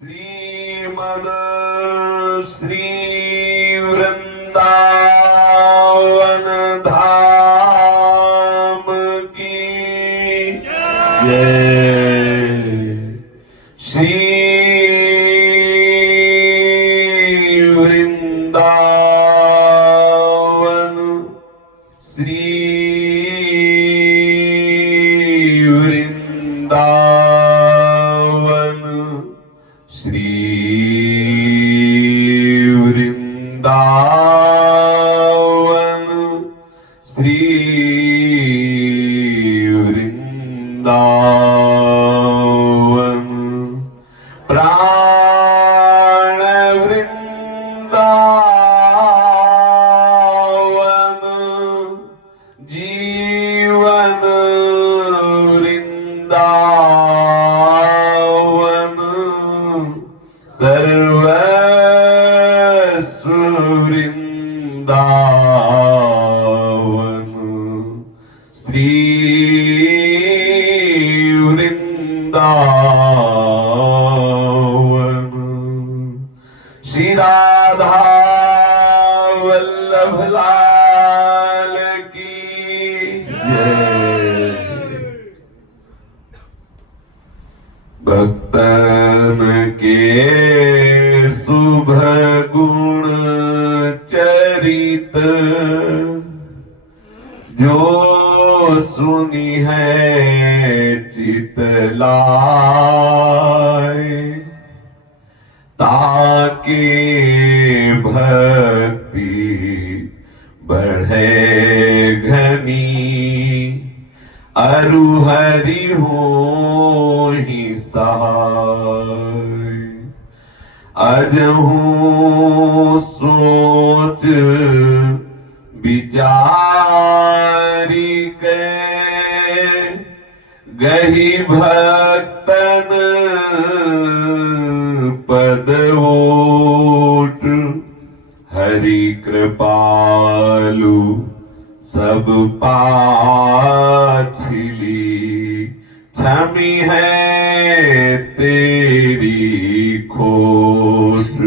श्रीमद श्री वृंदावन धाम की जय। श्री वृंदावन श्री वृंदावन श्री वृंदावन श्री वृंदावन प्राण वृंदावन जीवन वृंदावन सर्वस्व वृंदावन श्री वृंदावन। श्री राधा वल्लभ लाल की जय। भक्तन के शुभ गुण चरित जो सुनी है चित लाए, ताके भक्ति बढ़े घनी अरु हरि हो ही सहाय। अजहू सोच विचारी के गही भक्तन पद ओट, हरि कृपालु सब पाछिली क्षमी है तेरी खोट।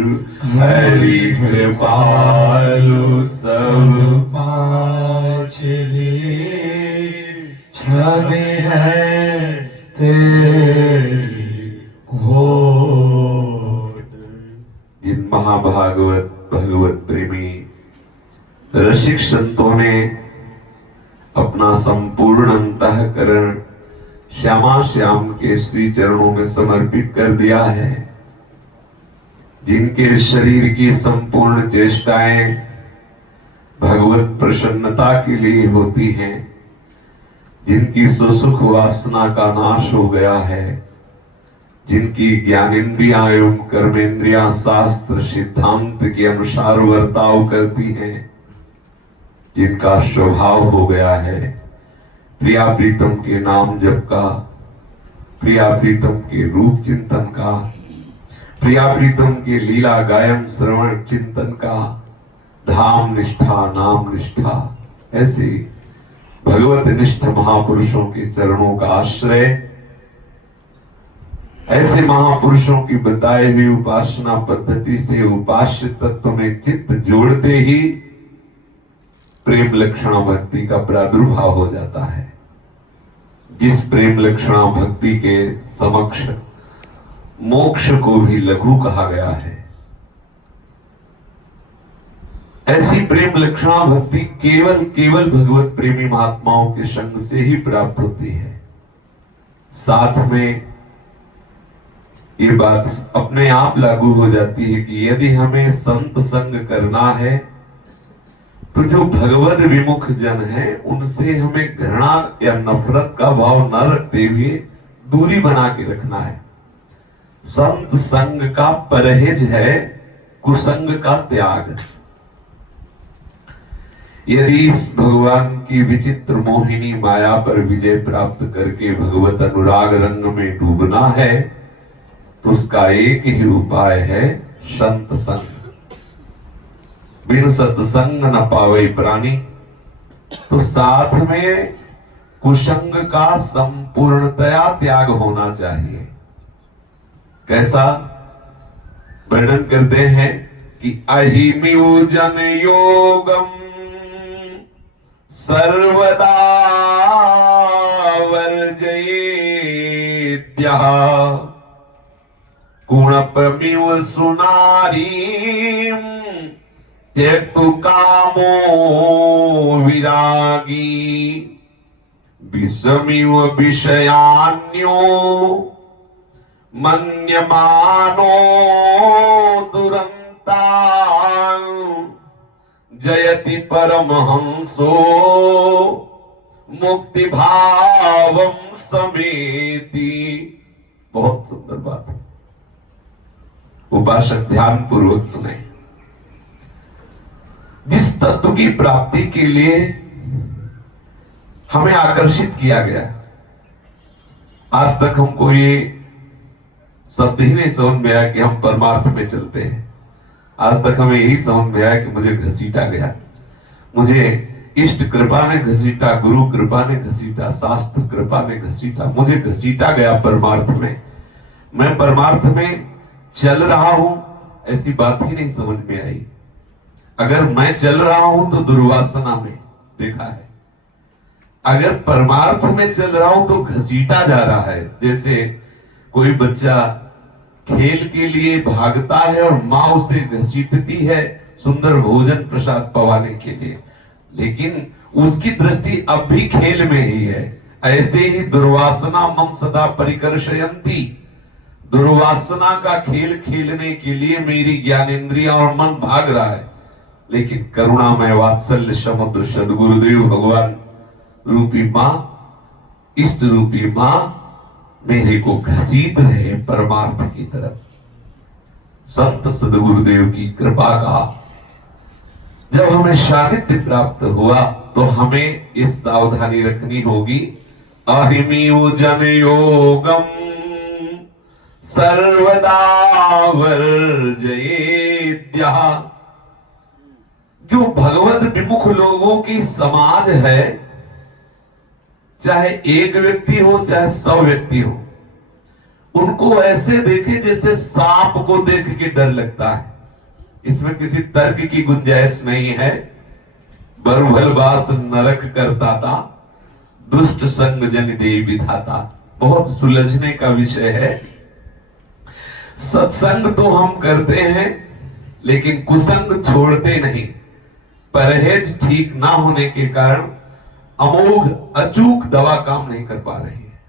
हरि कृपालु सब पाछली छवि है तेरी खोट। जिन महाभागवत भगवत प्रेमी रसिक संतों ने अपना संपूर्ण अंतःकरण श्यामा श्याम के श्री चरणों में समर्पित कर दिया है, जिनके शरीर की संपूर्ण चेष्टाएं भगवत प्रसन्नता के लिए होती हैं, जिनकी सुसुख वासना का नाश हो गया है, जिनकी ज्ञानेन्द्रियां एवं कर्मेंद्रियां शास्त्र सिद्धांत के अनुसार वर्ताव करती हैं, जिनका स्वभाव हो गया है प्रिया प्रीतम के नाम जप का, प्रिया प्रीतम के रूप चिंतन का, प्रिया प्रीतम के लीला गायन श्रवण चिंतन का, धाम निष्ठा नाम निष्ठा, ऐसे भगवत निष्ठ महापुरुषों के चरणों का आश्रय, ऐसे महापुरुषों की बताई हुई उपासना पद्धति से उपास्य तत्व में चित्त जोड़ते ही प्रेम लक्षणा भक्ति का प्रादुर्भाव हो जाता है। जिस प्रेम लक्षणा भक्ति के समक्ष मोक्ष को भी लघु कहा गया है, ऐसी प्रेम लक्षणा भक्ति केवल भगवत प्रेमी महात्माओं के संग से ही प्राप्त होती है। साथ में ये बात अपने आप लागू हो जाती है कि यदि हमें संत संग करना है तो जो भगवत विमुख जन है उनसे हमें घृणा या नफरत का भाव न रखते हुए दूरी बना के रखना है। संत संग का परहेज है कुसंग का त्याग। यदि इस भगवान की विचित्र मोहिनी माया पर विजय प्राप्त करके भगवत अनुराग रंग में डूबना है तो उसका एक ही उपाय है संत संग। बिन सत्संग न पावे प्राणी, तो साथ में कुसंग का संपूर्णतया त्याग होना चाहिए। कैसा? वर्णन करते हैं कि अहिमिव जन योगम सर्वदा वर्जयेद्यः गुणप्रमिव सुनारीं त्यक्तु कामो विरागी विषमिव विषयान्यो मन्यमानो दुरंता जयति परमहंसो मुक्ति भावम समेति। बहुत सुंदर बात है, उपासक ध्यान पूर्वक सुने। जिस तत्व की प्राप्ति के लिए हमें आकर्षित किया गया, आज तक हमको ये शब्द ही नहीं समझ में आया कि हम परमार्थ में चलते हैं। आज तक हमें यही समझ में आया कि मुझे घसीटा गया, मुझे इष्ट कृपा ने घसीटा, गुरु कृपा ने घसीटा, शास्त्र कृपा ने घसीटा, मुझे घसीटा गया परमार्थ में। मैं परमार्थ में चल रहा हूं, ऐसी बात ही नहीं समझ में आई। अगर मैं चल रहा हूं तो दुर्वासना में देखा है, अगर परमार्थ में चल रहा हूं तो घसीटा जा रहा है। जैसे कोई बच्चा खेल के लिए भागता है और मां उसे घसीटती है सुंदर भोजन प्रसाद पवाने के लिए, लेकिन उसकी दृष्टि अब भी खेल में ही है। ऐसे ही दुर्वासना मम सदा परिकर्षयन्ति, दुर्वासना का खेल खेलने के लिए मेरी ज्ञानेंद्रियां और मन भाग रहा है, लेकिन करुणामय वात्सल्य समुद्र सदगुरुदेव भगवान रूपी मां, इष्ट रूपी मां मेरे को घसीट रहे परमार्थ की तरफ। संत सदगुरुदेव की कृपा का जब हमें सानिध्य प्राप्त हुआ तो हमें इस सावधानी रखनी होगी, अहिमिव जन योगम सर्वदा वर्जयेद्यः। जो भगवत विमुख लोगों की समाज है, चाहे एक व्यक्ति हो चाहे 100 व्यक्ति हो, उनको ऐसे देखे जैसे सांप को देख के डर लगता है। इसमें किसी तर्क की गुंजाइश नहीं है। बरुभलवास नरक करता था, दुष्ट संग जन दे विधाता। बहुत सुलझने का विषय है। सत्संग तो हम करते हैं लेकिन कुसंग छोड़ते नहीं। परहेज ठीक ना होने के कारण अमोघ अचूक दवा काम नहीं कर पा रही है।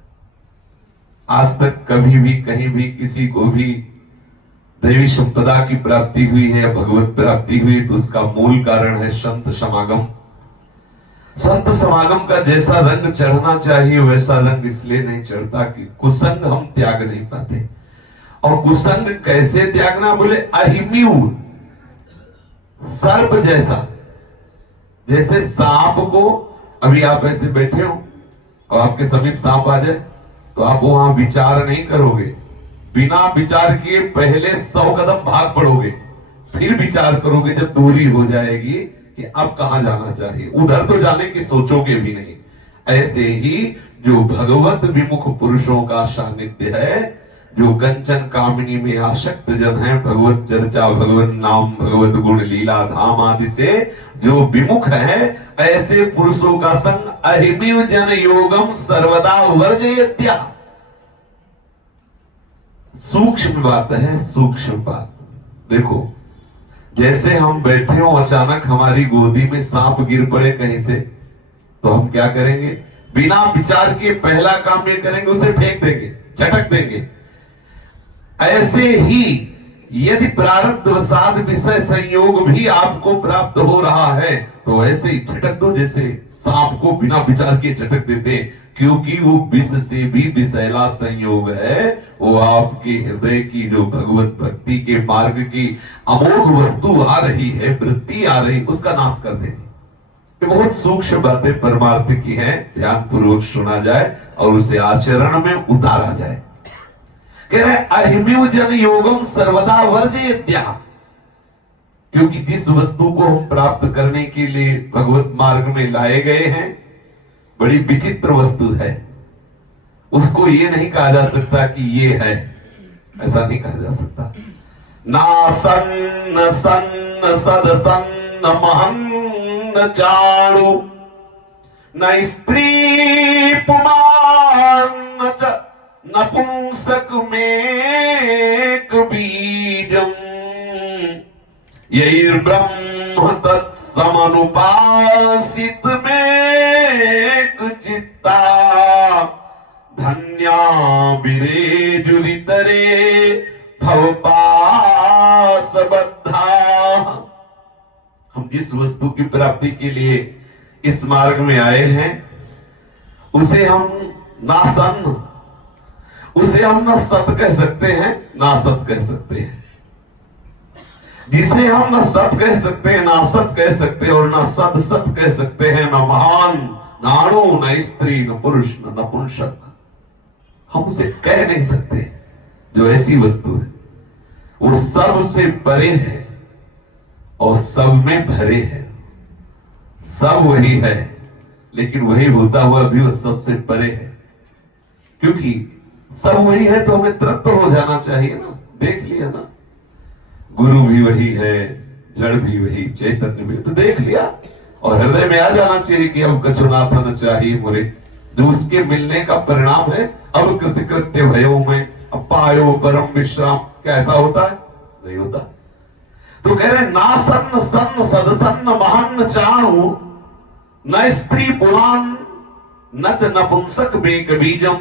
आज तक कभी भी कहीं भी किसी को भी दैवी संपदा की प्राप्ति हुई है या भगवत प्राप्ति हुई तो उसका मूल कारण है संत समागम। संत समागम का जैसा रंग चढ़ना चाहिए वैसा रंग इसलिए नहीं चढ़ता कि कुसंग हम त्याग नहीं पाते। और कुसंग कैसे त्यागना, बोले अहिमिव, सर्प जैसा। जैसे सांप को, अभी आप ऐसे बैठे हो और आपके समीप सांप आ जाए तो आप वहां विचार नहीं करोगे, बिना विचार किए पहले 100 कदम भाग पड़ोगे, फिर विचार करोगे जब दूरी हो जाएगी कि अब कहां जाना चाहिए, उधर तो जाने की सोचोगे भी नहीं। ऐसे ही जो भगवत विमुख पुरुषों का सानिध्य है, जो कंचन कामिनी में आसक्त जन है, भगवत चर्चा, भगवत नाम, भगवत गुण लीला धाम आदि से जो विमुख है, ऐसे पुरुषों का संग अहिमिव जन योगम सर्वदा वर्जयेद्यः। सूक्ष्म बात है, सूक्ष्म बात। देखो, जैसे हम बैठे हो, अचानक हमारी गोदी में सांप गिर पड़े कहीं से, तो हम क्या करेंगे? बिना विचार के पहला काम ये करेंगे, उसे फेंक देंगे, झटक देंगे। ऐसे ही यदि प्रारब्ध वसाद विषय संयोग भी आपको प्राप्त हो रहा है तो ऐसे ही झटक दो, जैसे सांप को बिना विचार के झटक देते, क्योंकि वो विष से भी विषैला संयोग है। वो आपके हृदय की जो भगवत भक्ति के मार्ग की अमोघ वस्तु आ रही है, वृत्ति आ रही, उसका नाश कर देगी। ये बहुत सूक्ष्म बातें परमार्थ की हैं, ध्यान पूर्वक सुना जाए और उसे आचरण में उतारा जाए। कह रहे अहिमिव जन योगम सर्वदा वर्जयेद्यः, क्योंकि जिस वस्तु को हम प्राप्त करने के लिए भगवत मार्ग में लाए गए हैं, बड़ी विचित्र वस्तु है। उसको ये नहीं कहा जा सकता कि ये है, ऐसा नहीं कहा जा सकता। नासन्न सन्न सद सन्न महन्न चाणु न स्त्री पुमान च नपुंसक में बीजम यैर्ब्रह्म तत्समनुपासित में चित्ता धन्या बिरेजुलितरे भवपास बद्धा। हम जिस वस्तु की प्राप्ति के लिए इस मार्ग में आए हैं उसे हम ना सन्न, उसे हम ना सत कह सकते हैं ना असत कह सकते हैं। जिसे हम ना सत कह सकते हैं ना असत कह सकते हैं और ना सत सत कह सकते हैं, ना महान ना अणु न स्त्री न पुरुष न नपुंसक, हम उसे कह नहीं सकते। जो ऐसी वस्तु है वो सबसे परे है और सब में भरे है। सब वही है लेकिन वही होता हुआ भी वो सबसे परे है। क्योंकि सब वही है तो हमें तृप्त हो जाना चाहिए ना। देख लिया ना, गुरु भी वही है, जड़ भी वही, चैतन्य भी, तो देख लिया और हृदय में आ जाना चाहिए कि अब कछुनाथ न चाहिए मुरे, जो उसके मिलने का परिणाम है। अब कृत्य भयो में अपायो परम विश्राम। क्या ऐसा होता है? नहीं होता। तो कह रहे ना सन्न सन्न सदसन्न महान चाणु न स्त्री पुराण न च नपुंसक में बीजम।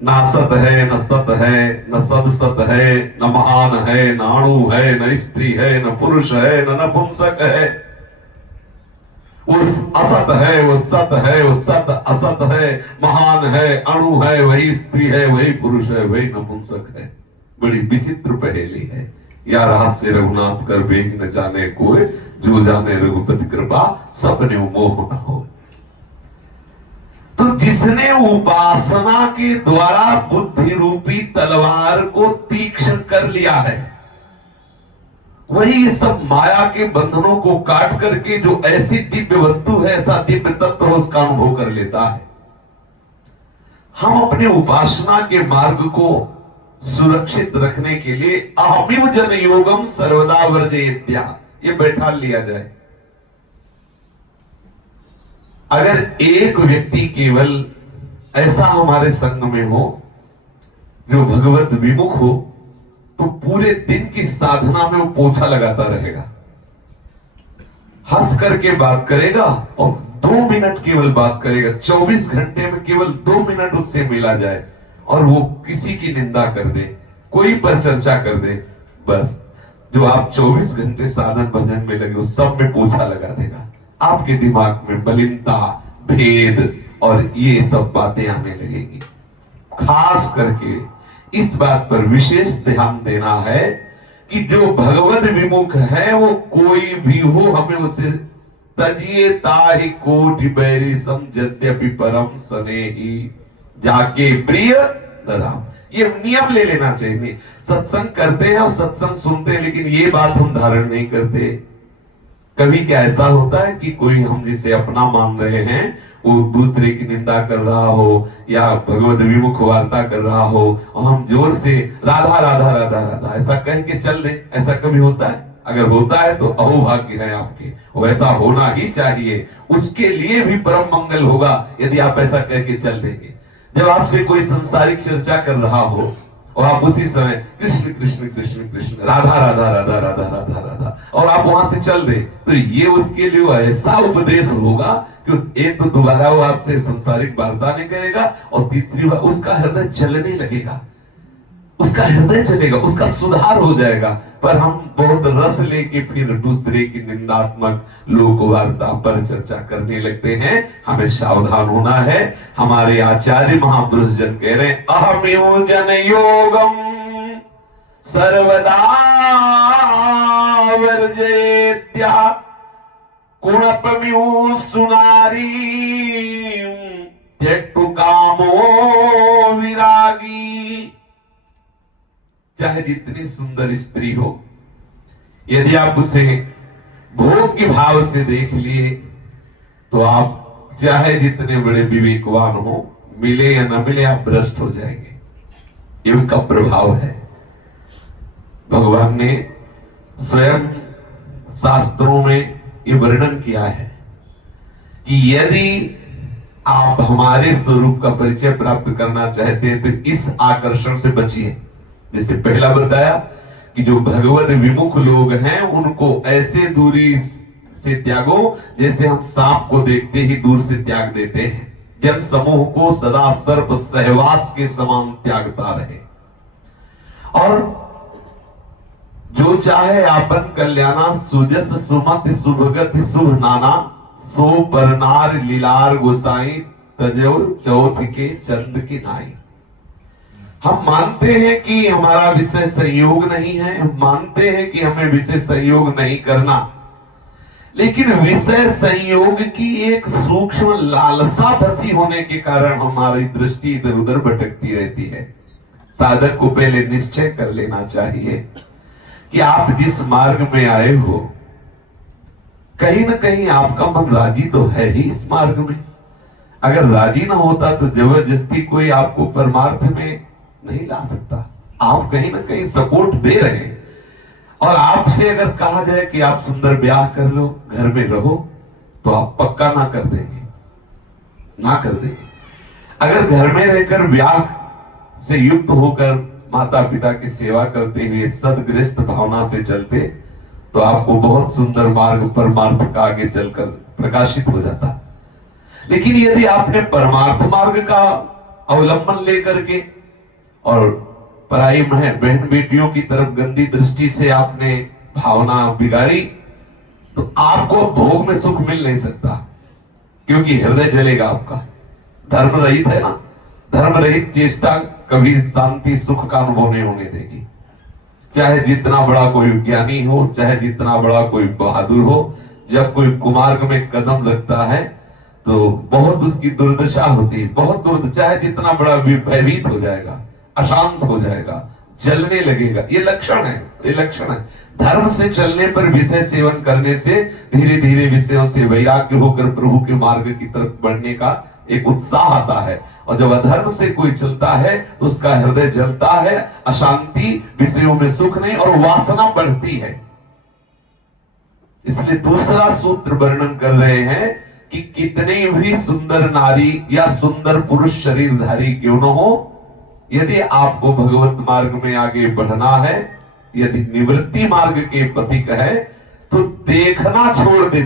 ना सत है न सत है न सद सत है न महान है न अणु है न स्त्री है न पुरुष है न नपुंसक है। उस असत है वो सत है, वो सत असत है, महान है अणु है, वही स्त्री है, वही पुरुष है, वही नपुंसक है। बड़ी विचित्र पहेली है। या रहस्य रघुनाथ कर बेग न जाने कोई, जो जाने रघुपति कृपा सपने मोह न हो। तो जिसने उपासना के द्वारा बुद्धि रूपी तलवार को तीक्ष्ण कर लिया है वही सब माया के बंधनों को काट करके जो ऐसी दिव्य वस्तु है, ऐसा दिव्य तत्व है, उसका अनुभव कर लेता है। हम अपने उपासना के मार्ग को सुरक्षित रखने के लिए अहमिव जन योगम सर्वदा वर्जयेत्या, ये बैठा लिया जाए। अगर एक व्यक्ति केवल ऐसा हमारे संग में हो जो भगवत विमुख हो तो पूरे दिन की साधना में वो पोछा लगाता रहेगा, हंस करके बात करेगा और 2 मिनट केवल बात करेगा। 24 घंटे में केवल 2 मिनट उससे मिला जाए और वो किसी की निंदा कर दे, कोई पर चर्चा कर दे, बस जो आप 24 घंटे साधन भजन में लगे उस सब में पोछा लगा देगा। आपके दिमाग में मलिनता, भेद और ये सब बातें आने लगेगी। खास करके इस बात पर विशेष ध्यान देना है कि जो भगवत विमुख है वो कोई भी हो, हमें उसे तजिए ताहि कोटि बैरी समझद्यपि परम स्नेही जाके प्रिय राम। ये नियम ले लेना चाहिए। सत्संग करते हैं और सत्संग सुनते हैं लेकिन ये बात हम धारण नहीं करते। कभी क्या ऐसा होता है कि कोई हम जिसे अपना मान रहे हैं वो दूसरे की निंदा कर रहा हो या भगवत विमुख वार्ता कर रहा हो और हम जोर से राधा राधा राधा राधा ऐसा कह के चल दें, ऐसा कभी होता है? अगर होता है तो अहोभाग्य है आपके, वैसा होना ही चाहिए। उसके लिए भी परम मंगल होगा यदि आप ऐसा कह के चल देंगे। जब आपसे कोई संसारिक चर्चा कर रहा हो और आप उसी समय कृष्ण कृष्ण कृष्ण कृष्ण राधा राधा राधा राधा राधा राधा और आप वहां से चल दे तो ये उसके लिए ऐसा उपदेश होगा कि एक तो दोबारा वो आपसे संसारिक वार्ता नहीं करेगा और तीसरी बार उसका हृदय चलने लगेगा, उसका हृदय चलेगा, उसका सुधार हो जाएगा। पर हम बहुत रस लेके फिर दूसरे की निंदात्मक लोक वार्ता पर चर्चा करने लगते हैं। हमें सावधान होना है। हमारे आचार्य महापुरुष जन कह रहे हैं अहमेव जन योगम सर्वदा वर्जयेत्या कुणपमिउ सुनारी त्यक्तु कामो विरागी। चाहे जितनी सुंदर स्त्री हो, यदि आप उसे भोग के भाव से देख लिए तो आप चाहे जितने बड़े विवेकवान हो, मिले या न मिले आप भ्रष्ट हो जाएंगे। ये उसका प्रभाव है। भगवान ने स्वयं शास्त्रों में ये वर्णन किया है कि यदि आप हमारे स्वरूप का परिचय प्राप्त करना चाहते हैं तो इस आकर्षण से बचिए। जैसे पहला बताया कि जो भगवत विमुख लोग हैं उनको ऐसे दूरी से त्यागो जैसे हम सांप को देखते ही दूर से त्याग देते हैं। जन समूह को सदा सर्प सहवास के समान त्यागता रहे। और जो चाहे आपन कल्याणा सुजस सुमत शुभगति शुभ नाना सो परनार लीलार गोसाई तजो चौथ के चंद की नाई। हम मानते हैं कि हमारा विषय संयोग नहीं है, हम मानते हैं कि हमें विषय संयोग नहीं करना, लेकिन विषय संयोग की एक सूक्ष्म लालसा फंसी होने के कारण हमारी दृष्टि इधर उधर भटकती रहती है। साधक को पहले निश्चय कर लेना चाहिए कि आप जिस मार्ग में आए हो कहीं ना कहीं आपका मन राजी तो है ही इस मार्ग में। अगर राजी ना होता तो जबरदस्ती कोई आपको परमार्थ में नहीं ला सकता। आप कहीं ना कहीं सपोर्ट दे रहे हैं। और आपसे अगर कहा जाए कि आप सुंदर ब्याह कर लो, घर में रहो, तो आप पक्का ना कर देंगे, ना कर देंगे। अगर घर में रहकर ब्याह से युक्त होकर माता पिता की सेवा करते हुए सदगृहस्थ भावना से चलते तो आपको बहुत सुंदर मार्ग परमार्थ का आगे चलकर प्रकाशित हो जाता। लेकिन यदि आपने परमार्थ मार्ग का अवलंबन लेकर के और पराई बहन बेटियों की तरफ गंदी दृष्टि से आपने भावना बिगाड़ी तो आपको भोग में सुख मिल नहीं सकता, क्योंकि हृदय जलेगा आपका। धर्म रहित है ना, धर्म रहित चेष्टा कभी शांति सुख का अनुभव नहीं होने देगी। चाहे जितना बड़ा कोई ज्ञानी हो, चाहे जितना बड़ा कोई बहादुर हो, जब कोई कुमार्ग में कदम रखता है तो बहुत उसकी दुर्दशा होती है, बहुत दुर्दशा। चाहे जितना बड़ा भयभीत हो जाएगा, अशांत हो जाएगा, जलने लगेगा। ये लक्षण है, ये लक्षण है। धर्म से चलने पर विषय सेवन करने से धीरे धीरे विषयों से वैराग्य होकर प्रभु के मार्ग की तरफ बढ़ने का एक उत्साह आता है। और जब अधर्म से कोई चलता है तो उसका हृदय जलता है, अशांति, विषयों में सुख नहीं, और वासना बढ़ती है। इसलिए दूसरा सूत्र वर्णन कर रहे हैं कि कितने भी सुंदर नारी या सुंदर पुरुष शरीरधारी क्यों न हो, यदि आपको भगवत मार्ग में आगे बढ़ना है, यदि निवृत्ति मार्ग के पथिक है, तो देखना छोड़ दे।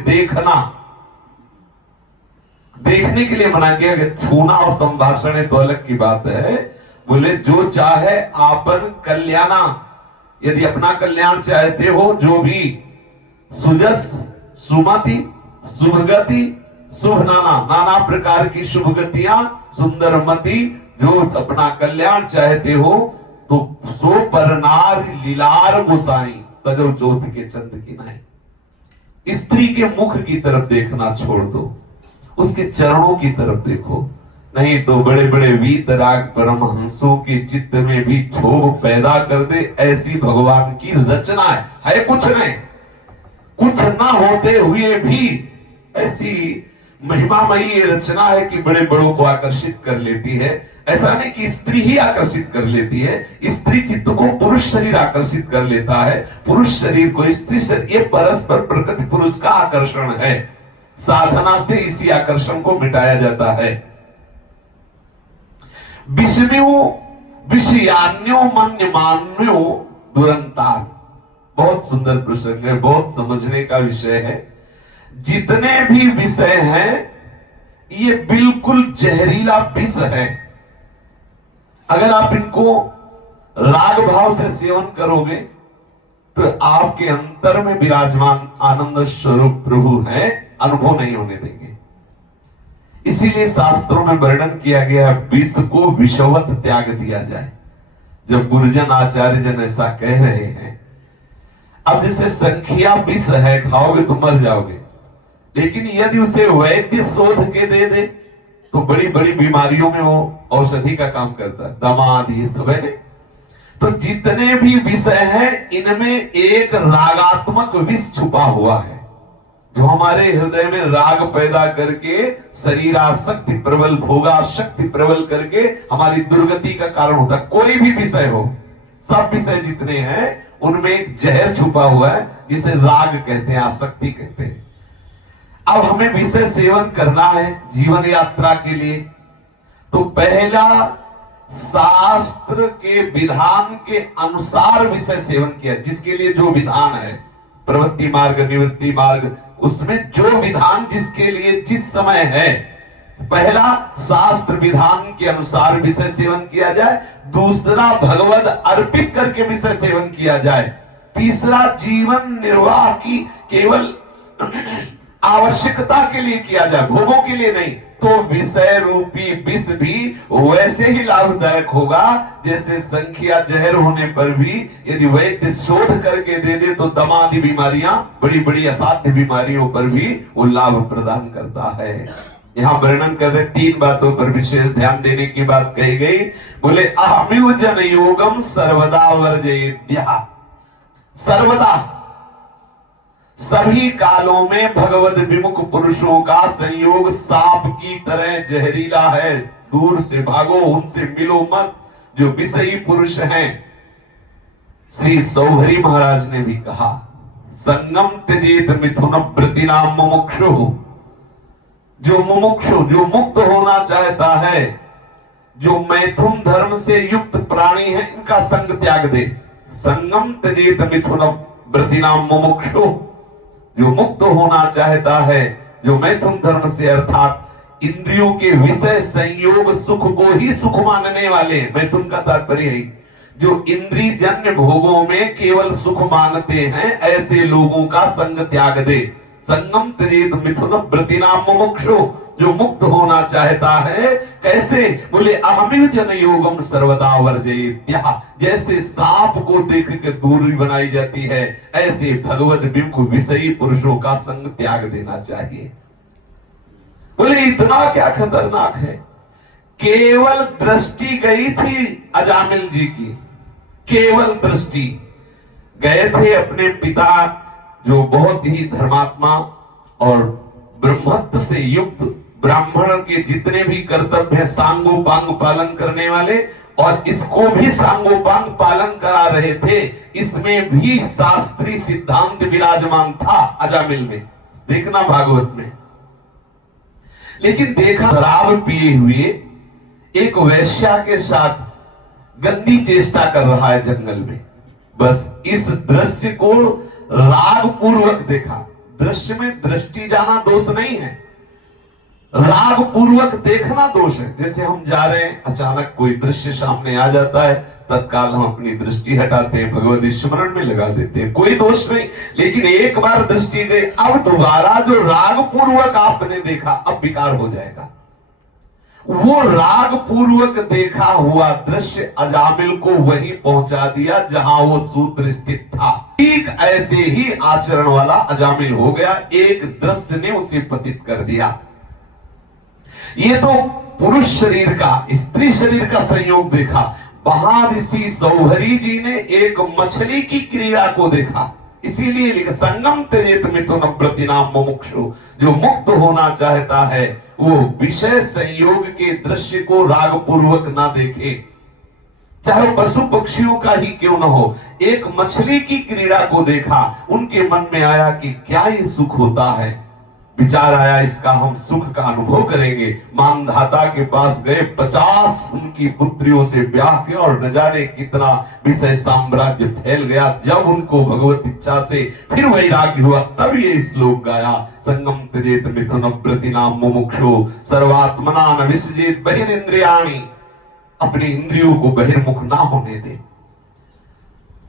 देखने के लिए मना किया गया। छूना और संभाषण है तो अलग की बात है। बोले जो चाहे आपन कल्याणा, यदि अपना कल्याण चाहते हो, जो भी सुजस सुमति शुभगति शुभ नाना, नाना प्रकार की शुभ गतियां, सुंदर मति, जो अपना कल्याण चाहते हो तो सो परनार लीलार गोसाई तजो ज्योत के चंद की नाई। स्त्री के मुख की तरफ देखना छोड़ दो, उसके चरणों की तरफ देखो। नहीं तो बड़े बड़े वीतराग परमहंसों के चित्त में भी क्षोभ पैदा कर दे, ऐसी भगवान की रचना है कुछ नहीं। कुछ ना होते हुए भी ऐसी महिमामयी रचना है कि बड़े बड़ों को आकर्षित कर लेती है। ऐसा नहीं कि स्त्री ही आकर्षित कर लेती है, स्त्री चित्त को पुरुष शरीर आकर्षित कर लेता है, पुरुष शरीर को स्त्री शरीर। ये परस्पर प्रकृति पुरुष का आकर्षण है। साधना से इसी आकर्षण को मिटाया जाता है। विषयान्यो मन्यमान्यो दुरंतार, बहुत सुंदर प्रसंग है, बहुत समझने का विषय है। जितने भी विषय हैं ये बिल्कुल जहरीला विष है। अगर आप इनको राग भाव से सेवन करोगे तो आपके अंतर में विराजमान आनंद स्वरूप प्रभु है, अनुभव नहीं होने देंगे। इसीलिए शास्त्रों में वर्णन किया गया विष को विषवत त्याग दिया जाए। जब गुरुजन आचार्य जन ऐसा कह रहे हैं, अब जैसे संखिया विष है, खाओगे तो मर जाओगे, लेकिन यदि उसे वैद्य शोध के दे दे तो बड़ी बड़ी बीमारियों में वो औषधि का काम करता है, दमा आदि सब है। तो जितने भी विषय हैं इनमें एक रागात्मक विष छुपा हुआ है, जो हमारे हृदय में राग पैदा करके शरीरासक्ति प्रबल, भोगाशक्ति प्रबल करके हमारी दुर्गति का कारण होता है। कोई भी विषय हो, सब विषय जितने हैं उनमें एक जहर छुपा हुआ है जिसे राग कहते हैं, आसक्ति कहते हैं। अब हमें विषय सेवन करना है जीवन यात्रा के लिए, तो पहला शास्त्र के विधान के अनुसार विषय सेवन किया। जिसके लिए जो विधान है, प्रवृत्ति मार्ग, निवृत्ति मार्ग, उसमें जो विधान जिसके लिए जिस समय है, पहला शास्त्र विधान के अनुसार विषय सेवन किया जाए, दूसरा भगवद अर्पित करके विषय सेवन किया जाए, तीसरा जीवन निर्वाह की केवल आवश्यकता के लिए किया जाए, भोगों के लिए नहीं, तो विषय रूपी विष भी वैसे ही लाभदायक होगा जैसे संख्या जहर होने पर भी यदि वैद्य शोध करके दे दे तो दमादि बीमारियां, बड़ी बड़ी असाध्य बीमारियों पर भी वो लाभ प्रदान करता है। यहाँ वर्णन कर रहे 3 बातों पर विशेष ध्यान देने की बात कही गई। बोले अहमिव जन योगम सर्वदा वर्जयेद्यः। सर्वदा सभी कालों में भगवद विमुख पुरुषों का संयोग सांप की तरह जहरीला है। दूर से भागो, उनसे मिलो मत, जो विषयी पुरुष हैं। श्री सौभरी महाराज ने भी कहा, संगम त्यजेत मिथुन व्रतिनाम मुमुक्षु। जो मुमुक्षु, जो मुक्त होना चाहता है, जो मैथुन धर्म से युक्त प्राणी है, इनका संग त्याग दे। संगम त्यजेत मिथुन व्रतिनाम मुमुक्षु। जो मुक्त होना चाहता है, जो मैथुन धर्म से अर्थात इंद्रियों के विषय संयोग सुख को ही सुख मानने वाले, मैथुन का तात्पर्य है जो इंद्रिय जन्य भोगों में केवल सुख मानते हैं, ऐसे लोगों का संग त्याग दे। संगम त्यजेत मिथुन व्रतिनाम मुमुक्षु। जो मुक्त होना चाहता है, कैसे? बोले अहमिव जन योगम सर्वदा वर्जयेद्यः। जैसे सांप को देख के दूरी बनाई जाती है, ऐसे भगवत विमुख विषयी पुरुषों का संग त्याग देना चाहिए। बोले इतना क्या खतरनाक है? केवल दृष्टि गई थी अजामिल जी की, केवल दृष्टि। गए थे अपने पिता जो बहुत ही धर्मात्मा और ब्रह्मत्व से युक्त ब्राह्मण के जितने भी कर्तव्य है सांगोपांग पालन करने वाले, और इसको भी सांगोपांग पालन करा रहे थे। इसमें भी शास्त्रीय सिद्धांत विराजमान था अजामिल में, देखना भागवत में। लेकिन देखा शराब पिए हुए एक वैश्या के साथ गंदी चेष्टा कर रहा है जंगल में। बस इस दृश्य को राग पूर्वक देखा। दृश्य में दृष्टि जाना दोष नहीं है, राग पूर्वक देखना दोष है। जैसे हम जा रहे हैं, अचानक कोई दृश्य सामने आ जाता है, तत्काल हम अपनी दृष्टि हटाते हैं, भगवत स्मरण में लगा देते हैं, कोई दोष नहीं। लेकिन एक बार दृष्टि गई, अब दोबारा जो राग पूर्वक आपने देखा, अब विकार हो जाएगा। वो राग पूर्वक देखा हुआ दृश्य अजामिल को वहीं पहुंचा दिया जहां वो सूत्र स्थित था। ठीक ऐसे ही आचरण वाला अजामिल हो गया, एक दृश्य ने उसे पतित कर दिया। ये तो पुरुष शरीर का, स्त्री शरीर का संयोग देखा। वहां ऋषि सौभरी जी ने एक मछली की क्रिया को देखा, इसीलिए लिखा संगम त्यजेत मिथुन व्रतिनाम मुमुक्षु। जो मुक्त होना चाहता है वो विषय संयोग के दृश्य को राग पूर्वक ना देखे, चाहे पशु पक्षियों का ही क्यों न हो। एक मछली की क्रीड़ा को देखा, उनके मन में आया कि क्या ये सुख होता है। विचार आया इसका हम सुख का अनुभव करेंगे। मानधाता के पास गए, 50 उनकी पुत्रियों से ब्याह किया और न जाने कितना विषय साम्राज्य फैल गया। जब उनको भगवत इच्छा से फिर वैराग्य हुआ, तब ये श्लोक गाया, संगम त्यजेत मिथुन व्रतिनाम मुमुक्षु सर्वात्मना न विसजेत बहिरिंद्रियाणि। अपनी इंद्रियों को बहिर्मुख ना होने दे।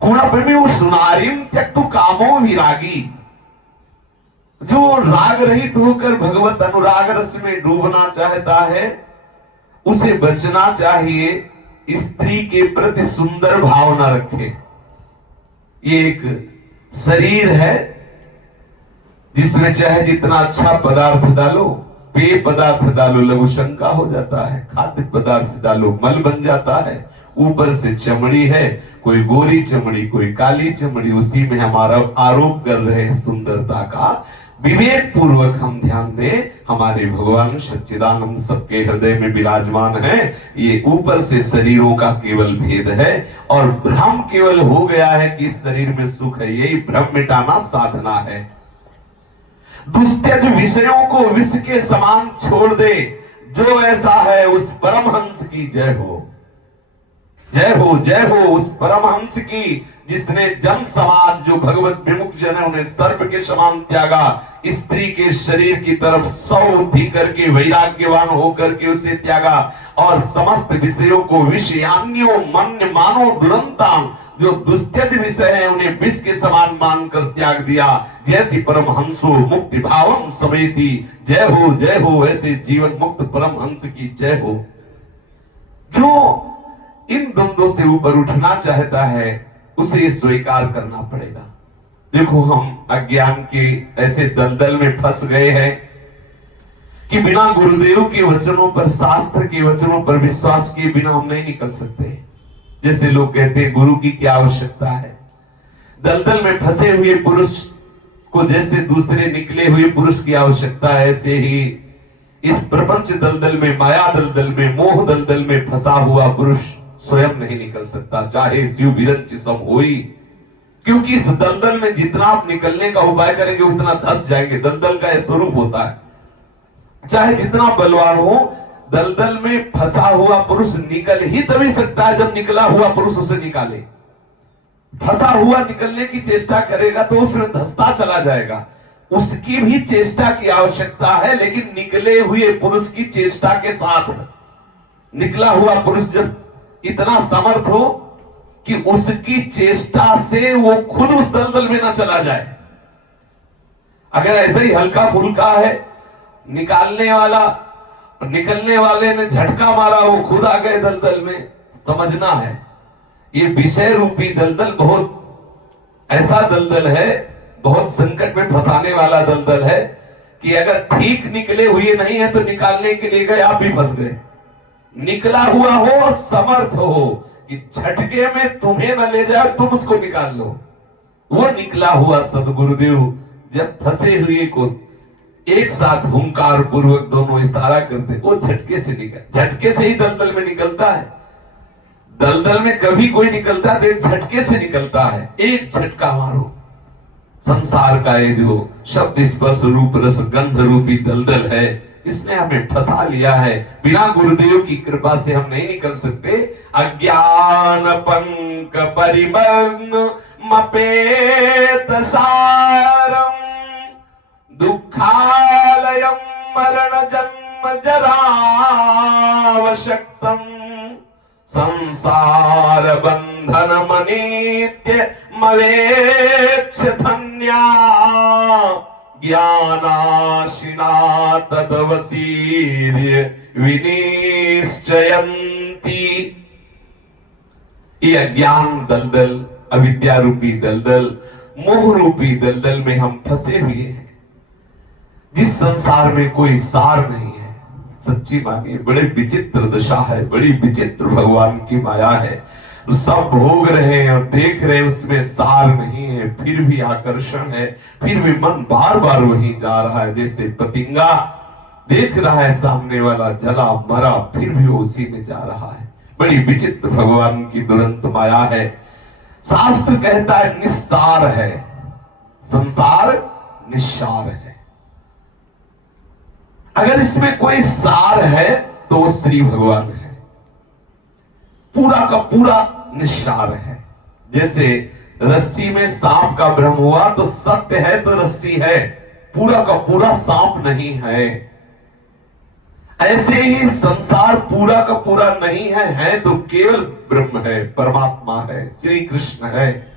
गुणप्रमेय सुनारिम त्यक्तु कामो विरागी। जो राग रहित होकर भगवत अनुराग रस में डूबना चाहता है, उसे बचना चाहिए स्त्री के प्रति सुंदर भावना रखे। ये एक शरीर है जिसमें चाहे जितना अच्छा पदार्थ डालो, पेय पदार्थ डालो लघु शंका हो जाता है, खाद्य पदार्थ डालो मल बन जाता है। ऊपर से चमड़ी है, कोई गोरी चमड़ी कोई काली चमड़ी, उसी में हमारा आरोप कर रहे हैं सुंदरता का। विवेक पूर्वक हम ध्यान दें, हमारे भगवान सच्चिदानंद सबके हृदय में विराजमान है। ये ऊपर से शरीरों का केवल भेद है और भ्रम केवल हो गया है कि इस शरीर में सुख है। यही भ्रम मिटाना साधना है। दुस्त्यज विषयों को विष के समान छोड़ दे, जो ऐसा है उस परमहंस की जय हो। जय हो, जय हो उस परमहंस की, जिसने जन समाज, जो भगवत विमुख जन है, उन्हें सर्प के समान त्यागा, स्त्री के शरीर की तरफ सौ बुद्धि करके वैराग्यवान होकर के उसे त्यागा, और समस्त विषयों को विषयान्यो मन्य मानो दुरंताम, जो दुस्त्यज विषय है उन्हें विष के समान मानकर त्याग दिया। जयति परमहंसो मुक्ति भावम समेति, जय हो ऐसे जीवन मुक्त परमहंस की जय हो। जो इन द्वंद्वों से ऊपर उठना चाहता है उसे स्वीकार करना पड़ेगा। देखो, हम अज्ञान के ऐसे दलदल में फंस गए हैं कि बिना गुरुदेव के वचनों पर, शास्त्र के वचनों पर विश्वास किए बिना हम नहीं निकल सकते। जैसे लोग कहते हैं गुरु की क्या आवश्यकता है। दलदल में फंसे हुए पुरुष को जैसे दूसरे निकले हुए पुरुष की आवश्यकता है, ऐसे ही इस प्रपंच दलदल में, माया दलदल में, मोह दलदल में फंसा हुआ पुरुष स्वयं नहीं निकल सकता, चाहे शिव विरंच सम होई। क्योंकि इस दलदल में जितना आप निकलने का उपाय करेंगे उतना धंस जाएंगे। दलदल का यह स्वरूप होता है। चाहे जितना बलवान हो, दलदल में फंसा हुआ पुरुष निकल ही तभी सकता है जब निकला हुआ पुरुष उसे निकाले। फंसा हुआ निकलने की चेष्टा करेगा तो उसमें धंसता चला जाएगा। उसकी भी चेष्टा की आवश्यकता है, लेकिन निकले हुए पुरुष की चेष्टा के साथ। निकला हुआ पुरुष जब इतना समर्थ हो कि उसकी चेष्टा से वो खुद उस दलदल में ना चला जाए। अगर ऐसे ही हल्का फुल्का है, निकालने वाला, निकलने वाले ने झटका मारा, वो खुद आ गए दलदल में, समझना है ये विषय रूपी दलदल बहुत ऐसा दलदल है, बहुत संकट में फंसाने वाला दलदल है कि अगर ठीक निकले हुए नहीं है तो निकालने के लिए गए, आप भी फंस गए। निकला हुआ हो, समर्थ हो कि झटके में तुम्हें न ले जाए, तुम उसको निकाल लो। वो निकला हुआ सदगुरुदेव जब फंसे हुए को एक साथ हुंकार पूर्वक दोनों इशारा करते, वो झटके से निकल, झटके से ही दलदल में निकलता है। दलदल में कभी कोई निकलता है तो एक झटके से निकलता है। एक झटका मारो, संसार का ये जो शब्द स्पर्श रूप रस गंध रूपी दलदल है, इसने हमें फंसा लिया है। बिना गुरुदेव की कृपा से हम नहीं निकल सकते। अज्ञान पंक परिमग्न मपेत सारम दुखालयम मरण जन्म जरावशक्तम संसार बंधन मनीत्य मवेक्ष धन्या ज्ञानाशिना तदवसीर्य विनिश्चयन्ति। ये अज्ञान दलदल, अविद्या रूपी दलदल, मोह रूपी दलदल में हम फंसे हुए हैं, जिस संसार में कोई सार नहीं है। सच्ची मानिए, बड़े विचित्र दशा है, बड़ी विचित्र भगवान की माया है। सब भोग रहे हैं और देख रहे हैं, उसमें सार नहीं है, फिर भी आकर्षण है, फिर भी मन बार बार वहीं जा रहा है। जैसे पतिंगा देख रहा है सामने वाला जला मरा, फिर भी वो उसी में जा रहा है। बड़ी विचित्र भगवान की दुरंत माया है। शास्त्र कहता है निस्सार है, संसार निस्सार है। अगर इसमें कोई सार है तो वो श्री भगवान है, पूरा का पूरा निस्सार है। जैसे रस्सी में सांप का भ्रम हुआ तो सत्य है तो रस्सी है, पूरा का पूरा सांप नहीं है। ऐसे ही संसार पूरा का पूरा नहीं है तो केवल ब्रह्म है, परमात्मा है, श्री कृष्ण है।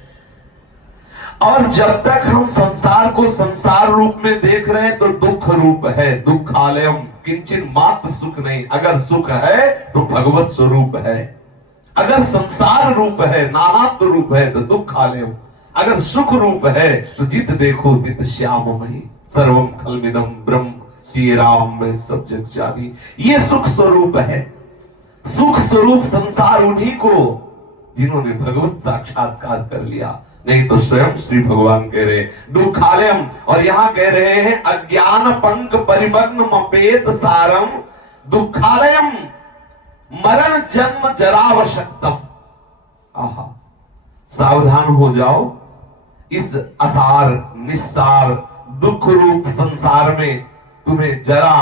और जब तक हम संसार को संसार रूप में देख रहे हैं तो दुख रूप है, दुखालयम किंचित मात्र सुख नहीं। अगर सुख है तो भगवत स्वरूप है, अगर संसार रूप है, नानात्व रूप है तो दुखालयम, अगर सुख रूप है तो जित देखो तित श्याममयी सर्वम खलमिदम ब्रह्म, श्री राम में सब जग जानी। ये सुख स्वरूप है। सुख स्वरूप संसार उन्हीं को जिन्होंने भगवत साक्षात्कार कर लिया, नहीं तो स्वयं श्री भगवान कह रहे दुखालयम, और यहां कह रहे हैं अज्ञान पंक परिमग्न मपेत सारम दुखालयम मरण जन्म जरावशक्तम। आहा, सावधान हो जाओ, इस असार निस्सार दुख रूप संसार में तुम्हें जरा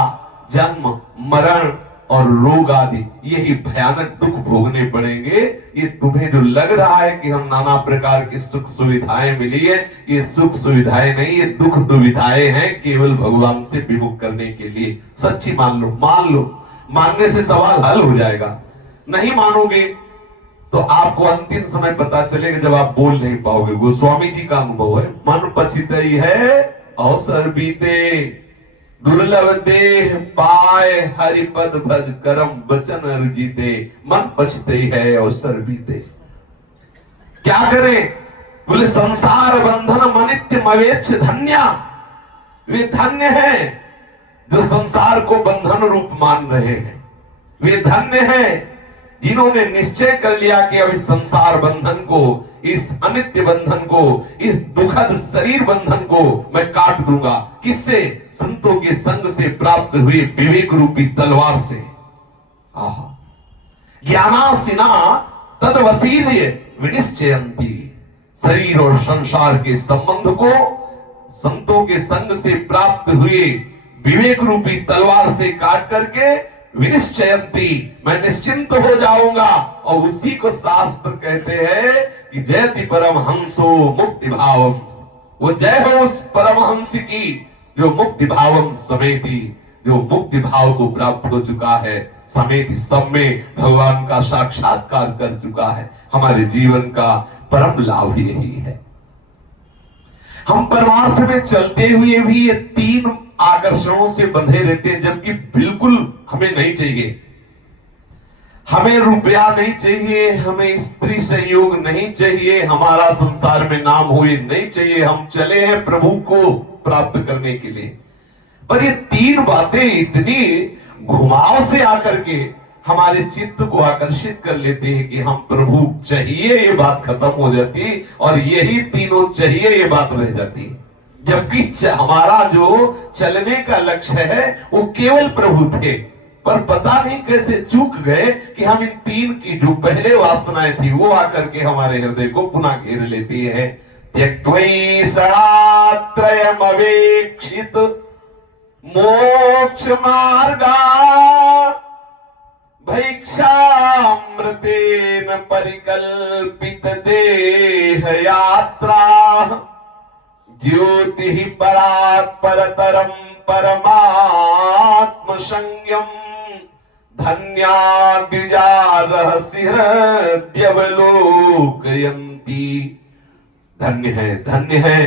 जन्म मरण और रोग आदि यही भयानक दुख भोगने पड़ेंगे। ये तुम्हें जो लग रहा है कि हम नाना प्रकार की सुख सुविधाएं मिली है, ये सुख सुविधाएं नहीं, ये दुख दुविधाएं हैं, केवल भगवान से विमुख करने के लिए। सच्ची मान लो, मान लो, मानने से सवाल हल हो जाएगा। नहीं मानोगे तो आपको अंतिम समय पता चलेगा जब आप बोल नहीं पाओगे। गोस्वामी जी का अनुभव है, मन पछितई है अवसर बीते, दुर्लभ देह पाए हरिपद भज करम बचन अर्जिते। मन पछतई है अवसर बीते, क्या करें? बोले संसार बंधन मनित्य मवेच्छ धन्या। वे धन्य हैं जो संसार को बंधन रूप मान रहे हैं। वे धन्य हैं जिन्होंने निश्चय कर लिया कि अब इस संसार बंधन को, इस अनित्य बंधन को, इस दुखद शरीर बंधन को मैं काट दूंगा। किससे? संतों के संग से प्राप्त हुए विवेक रूपी तलवार से। आहा, ज्ञानासिना तदवसीर्य विनिश्चयन्ति। शरीर और संसार के संबंध को संतों के संग से प्राप्त हुए विवेक रूपी तलवार से काट करके विनिश्चयन्ति, मैं निश्चिंत हो जाऊंगा। और उसी को शास्त्र कहते हैं कि जयति परमहंसो मुक्ति भावम। वो जय हो उस परमहंस की जो मुक्ति भावम समेति, जो मुक्ति भाव को प्राप्त हो चुका है, समेति सब में भगवान का साक्षात्कार कर चुका है। हमारे जीवन का परम लाभ यही है। हम परमार्थ में चलते हुए भी ये तीन आकर्षणों से बंधे रहते हैं, जबकि बिल्कुल हमें नहीं चाहिए। हमें रुपया नहीं चाहिए, हमें स्त्री संयोग नहीं चाहिए, हमारा संसार में नाम हुए नहीं चाहिए। हम चले हैं प्रभु को प्राप्त करने के लिए। पर ये तीन बातें इतनी घुमाव से आकर के हमारे चित्त को आकर्षित कर लेते हैं कि हम प्रभु चाहिए ये बात खत्म हो जाती, और यही तीनों चाहिए ये बात रह जाती। जबकि हमारा जो चलने का लक्ष्य है वो केवल प्रभु थे, पर पता नहीं कैसे चूक गए कि हम इन तीन की जो पहले वासनाएं थी वो आकर के हमारे हृदय को पुनः घेर लेती है। त्यक्त्वयि सणात्रयम् अवेक्षित मोक्ष मार्गा भैक्षामृतेन परिकल्पित देह यात्रा ज्योति परात् परतरम परमात्म संयम धन्या द्विजा रहस्य हृदयवलोकयन्ति। धन्य है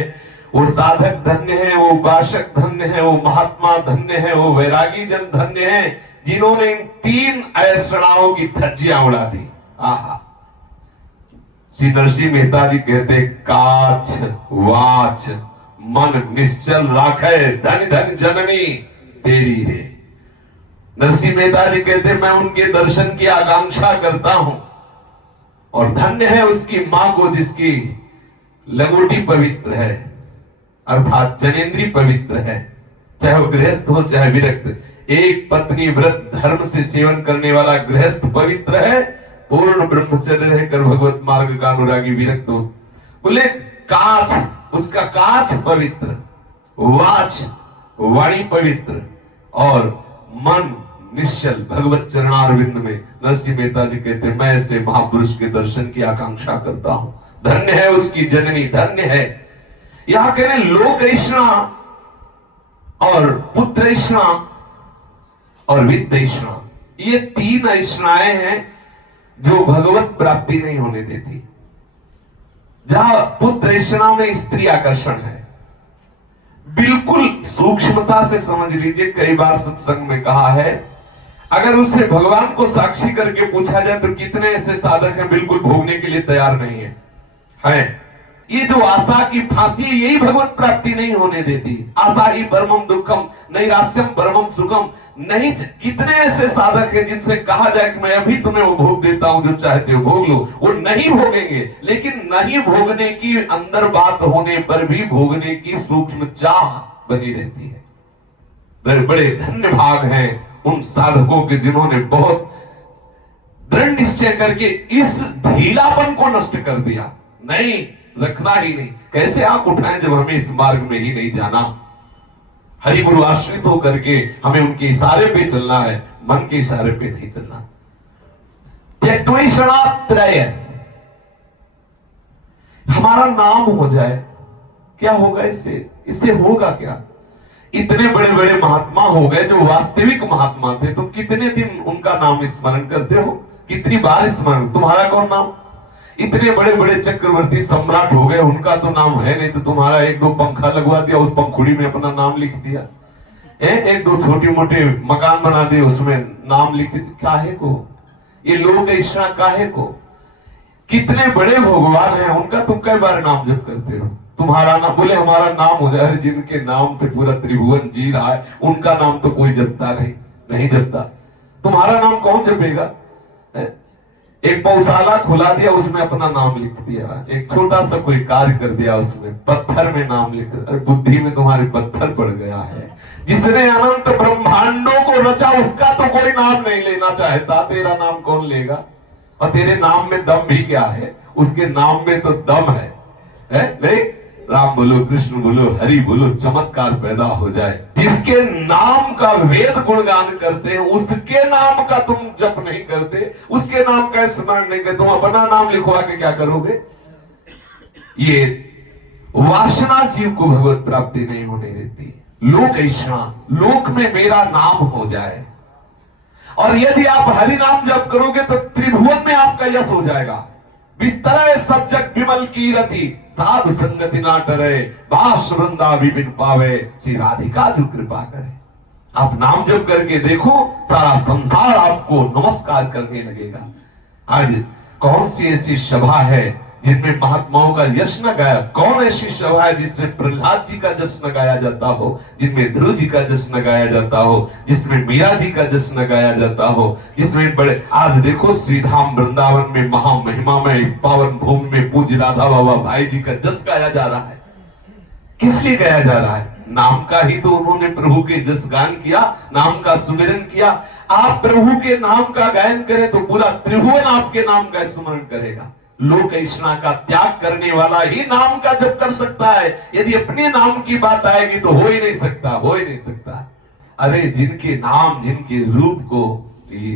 वो साधक, धन्य है वो उपासक, धन्य है वो महात्मा, धन्य है वो वैरागी जन, धन्य है जिन्होंने इन तीन ऐश्वर्यों की धज्जियां उड़ा दी। आहा, श्री नरसिंह मेहता जी कहते काच वाच मन निश्चल राखे धन धन जननी तेरी रे। नरसिंह मेहता जी कहते मैं उनके दर्शन की आकांक्षा करता हूं, और धन्य है उसकी मां को जिसकी लंगोटी पवित्र है, अर्थात जनेन्द्री पवित्र है। चाहे वो गृहस्थ हो चाहे विरक्त, एक पत्नी व्रत धर्म से सेवन करने वाला गृहस्थ पवित्र है, पूर्ण ब्रह्मचर्य रहकर भगवत मार्ग का अनुरागी विरक्त हो। बोले काच, उसका काच पवित्र, वाच वाणी पवित्र, और मन निश्चल भगवत चरणारविंद में। नरसिंह मेहता जी कहते मैं ऐसे महापुरुष के दर्शन की आकांक्षा करता हूं। धन्य है उसकी जननी, धन्य है। यहां कह रहे लोकैष्णा और पुत्रैष्णा और वित्तैष्णा, ये तीन ऐष्णाएं हैं जो भगवत प्राप्ति नहीं होने देती। जहां पुत्रैष्णा में स्त्री आकर्षण है, बिल्कुल सूक्ष्मता से समझ लीजिए। कई बार सत्संग में कहा है, अगर उससे भगवान को साक्षी करके पूछा जाए तो कितने ऐसे साधक हैं बिल्कुल भोगने के लिए तैयार नहीं है। ये जो आशा की फांसी है, यही भगवत प्राप्ति नहीं होने देती। आशा ही परमम दुखम नैराश्यम परमम सुखम। नहीं, कितने ऐसे साधक हैं जिनसे कहा जाए कि मैं अभी तुम्हें वो भोग देता हूं, जो चाहते हो भोग लो, वो नहीं भोगेंगे। लेकिन नहीं भोगने की अंदर बात होने पर भी भोगने की सूक्ष्म चाह बनी रहती है। बड़े धन्य भाग हैं उन साधकों के जिन्होंने बहुत दृढ़ निश्चय करके इस ढीलापन को नष्ट कर दिया। नहीं, रखना ही नहीं। कैसे आंख उठाएं जब हमें इस मार्ग में ही नहीं जाना। हरि गुरु आश्रित होकर के हमें उनके इशारे पे चलना है, मन के इशारे पे नहीं चलना। त्यक्त्वैषणात्रय, हमारा नाम हो जाए, क्या होगा इससे? इससे होगा क्या? इतने बड़े बड़े महात्मा हो गए जो वास्तविक महात्मा थे, तुम कितने दिन उनका नाम स्मरण करते हो? कितनी बार स्मरण? तुम्हारा कौन नाम? इतने बड़े बड़े चक्रवर्ती सम्राट हो गए, उनका तो नाम है नहीं, तो तुम्हारा एक दो पंखा लगवा दिया, उस पंखुड़ी में अपना नाम लिख दिया। एक दो छोटे मोटे मकान बना दिए, उसमें नाम लिख। काहे को ये लोग ऐसा काहे को? कितने बड़े भगवान हैं, उनका तुम कई बार नाम जप करते हो? तुम्हारा नाम बोले हमारा नाम हो जाए। जिनके नाम से पूरा त्रिभुवन जी रहा है, उनका नाम तो कोई जपता नहीं जपता। तुम्हारा नाम कौन जपेगा? एक पौशाला खुला दिया, उसमें अपना नाम लिख दिया। एक छोटा सा कोई कार्य कर दिया, उसमें पत्थर में नाम लिख। बुद्धि में तुम्हारे पत्थर पड़ गया है। जिसने अनंत ब्रह्मांडों को रचा, उसका तो कोई नाम नहीं लेना चाहता। तेरा नाम कौन लेगा? और तेरे नाम में दम भी क्या है? उसके नाम में तो दम है नहीं? राम बोलो, कृष्ण बोलो, हरि बोलो, चमत्कार पैदा हो जाए। जिसके नाम का वेद गुणगान करते हैं, उसके नाम का तुम जप नहीं करते, उसके नाम का स्मरण नहीं करते, तुम अपना नाम लिखवा के क्या करोगे? ये वासना जीव को भगवत प्राप्ति नहीं होने देती। लोक ऐसा, लोक में मेरा नाम हो जाए। और यदि आप हरि नाम जप करोगे तो त्रिभुवन में आपका यश हो जाएगा। बिस्तर सब जग विमल की रति, साधु संगति ना टरे, बास वृंदा विपिन पावे, श्री राधिका जो कृपा करे। आप नाम जप करके देखो, सारा संसार आपको नमस्कार करने लगेगा। आज कौन सी ऐसी सभा है जिनमें महात्माओं का यश न गाया? कौन ऐसी सभा है जिसमें प्रहलाद जी का जश्न गाया जाता हो, जिनमें ध्रुव जी का जश्न गाया जाता हो, जिसमें मीरा जी का जश्न गाया जाता हो, जिसमें बड़े आज देखो श्रीधाम वृंदावन में महामहिमा में इस पावन भूमि में पूज्य राधा बाबा भाई जी का जस गाया जा रहा है। किस लिए गाया जा रहा है? नाम का ही तो उन्होंने प्रभु के जस गान किया, नाम का सुमिरन किया। आप प्रभु के नाम का गायन करें तो पूरा त्रिभुवन आपके नाम का स्मरण करेगा। लोक ऐसा का त्याग करने वाला ही नाम का जप कर सकता है। यदि अपने नाम की बात आएगी तो हो ही नहीं सकता, हो ही नहीं सकता। अरे जिनके नाम, जिनके रूप को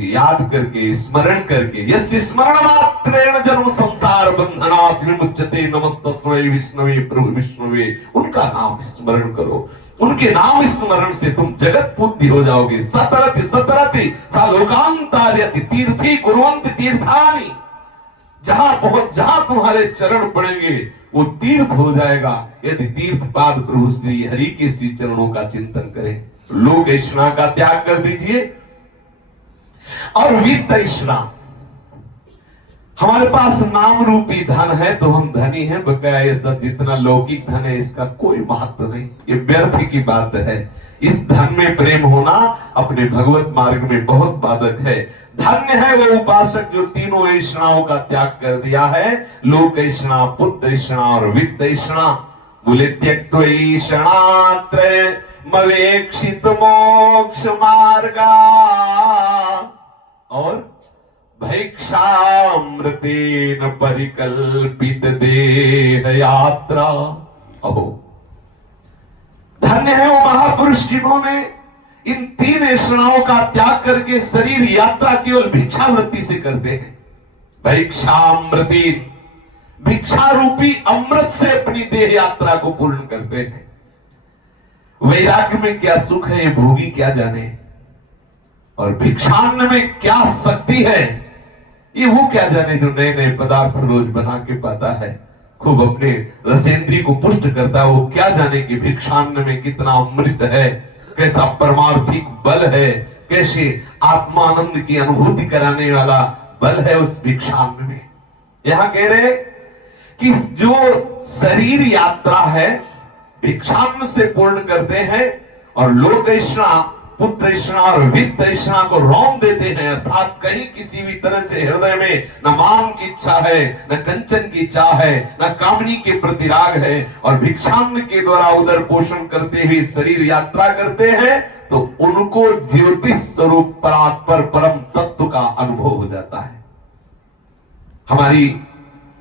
याद करके, स्मरण करके, यस्य स्मरण मात्रेण जन्म संसार बंधनात् विमुच्यते, नमस्तस्मै विष्णवे प्रभु विष्णवे, उनका नाम स्मरण करो। उनके नाम स्मरण से तुम जगत पूज्य हो जाओगे। सतरति सतरति सा लोकांतार्यति तीर्थी कुर्वन्ति तीर्थानि। जहां तुम्हारे चरण पड़ेंगे वो तीर्थ हो जाएगा, यदि तीर्थ पाद प्रभु श्री हरि के श्री चरणों का चिंतन करें। लोक ऐसा का त्याग कर दीजिए। और वित्त ऐसा, हमारे पास नाम रूपी धन है तो हम धनी हैं, बकाया ये सब जितना लौकिक धन है इसका कोई महत्व नहीं, ये व्यर्थ की बात है। इस धन में प्रेम होना अपने भगवत मार्ग में बहुत बाधक है। धन्य है वो उपासक जो तीनों ऐषणाओं का त्याग कर दिया है, लोक ऐषणा, पुत्र ऐषणा और वित्त ऐषणा। बोले त्यक्त्वैषणात्रय मवेक्षित मोक्ष मार्गा और भैक्षामृतेन परिकल्पित देह यात्रा। अहो धन्य है वो महापुरुष जिन्होंने इन तीन ऐषणाओं का त्याग करके शरीर यात्रा केवल भिक्षावृत्ति से करते हैं। भैक्षामृतेन, भिक्षा रूपी अमृत से अपनी देह यात्रा को पूर्ण करते हैं। वैराग्य में क्या सुख है ये भोगी क्या जाने, और भिक्षान्न में क्या शक्ति है ये वो क्या जाने जो नए नए पदार्थ रोज बना के पाता है, खूब अपने रसेंद्री को पुष्ट करता है। वो क्या जाने कि भिक्षान्न में कितना अमृत है, कैसा परमार्थिक बल है, कैसे आत्मानंद की अनुभूति कराने वाला बल है उस भिक्षान्न में। यहां कह रहे कि जो शरीर यात्रा है भिक्षाटन से पूर्ण करते हैं और लोक तृष्णा, पुत्र तृष्णा और वित्त तृष्णा को रौंद देते हैं, अर्थात कहीं किसी भी तरह से हृदय में न मान की इच्छा है, न कंचन की चाह है, न कामनी के प्रति राग है, और भिक्षाटन के द्वारा उदर पोषण करते हुए शरीर यात्रा करते हैं, तो उनको ज्योतिष स्वरूप परात्पर परम तत्व का अनुभव हो जाता है। हमारी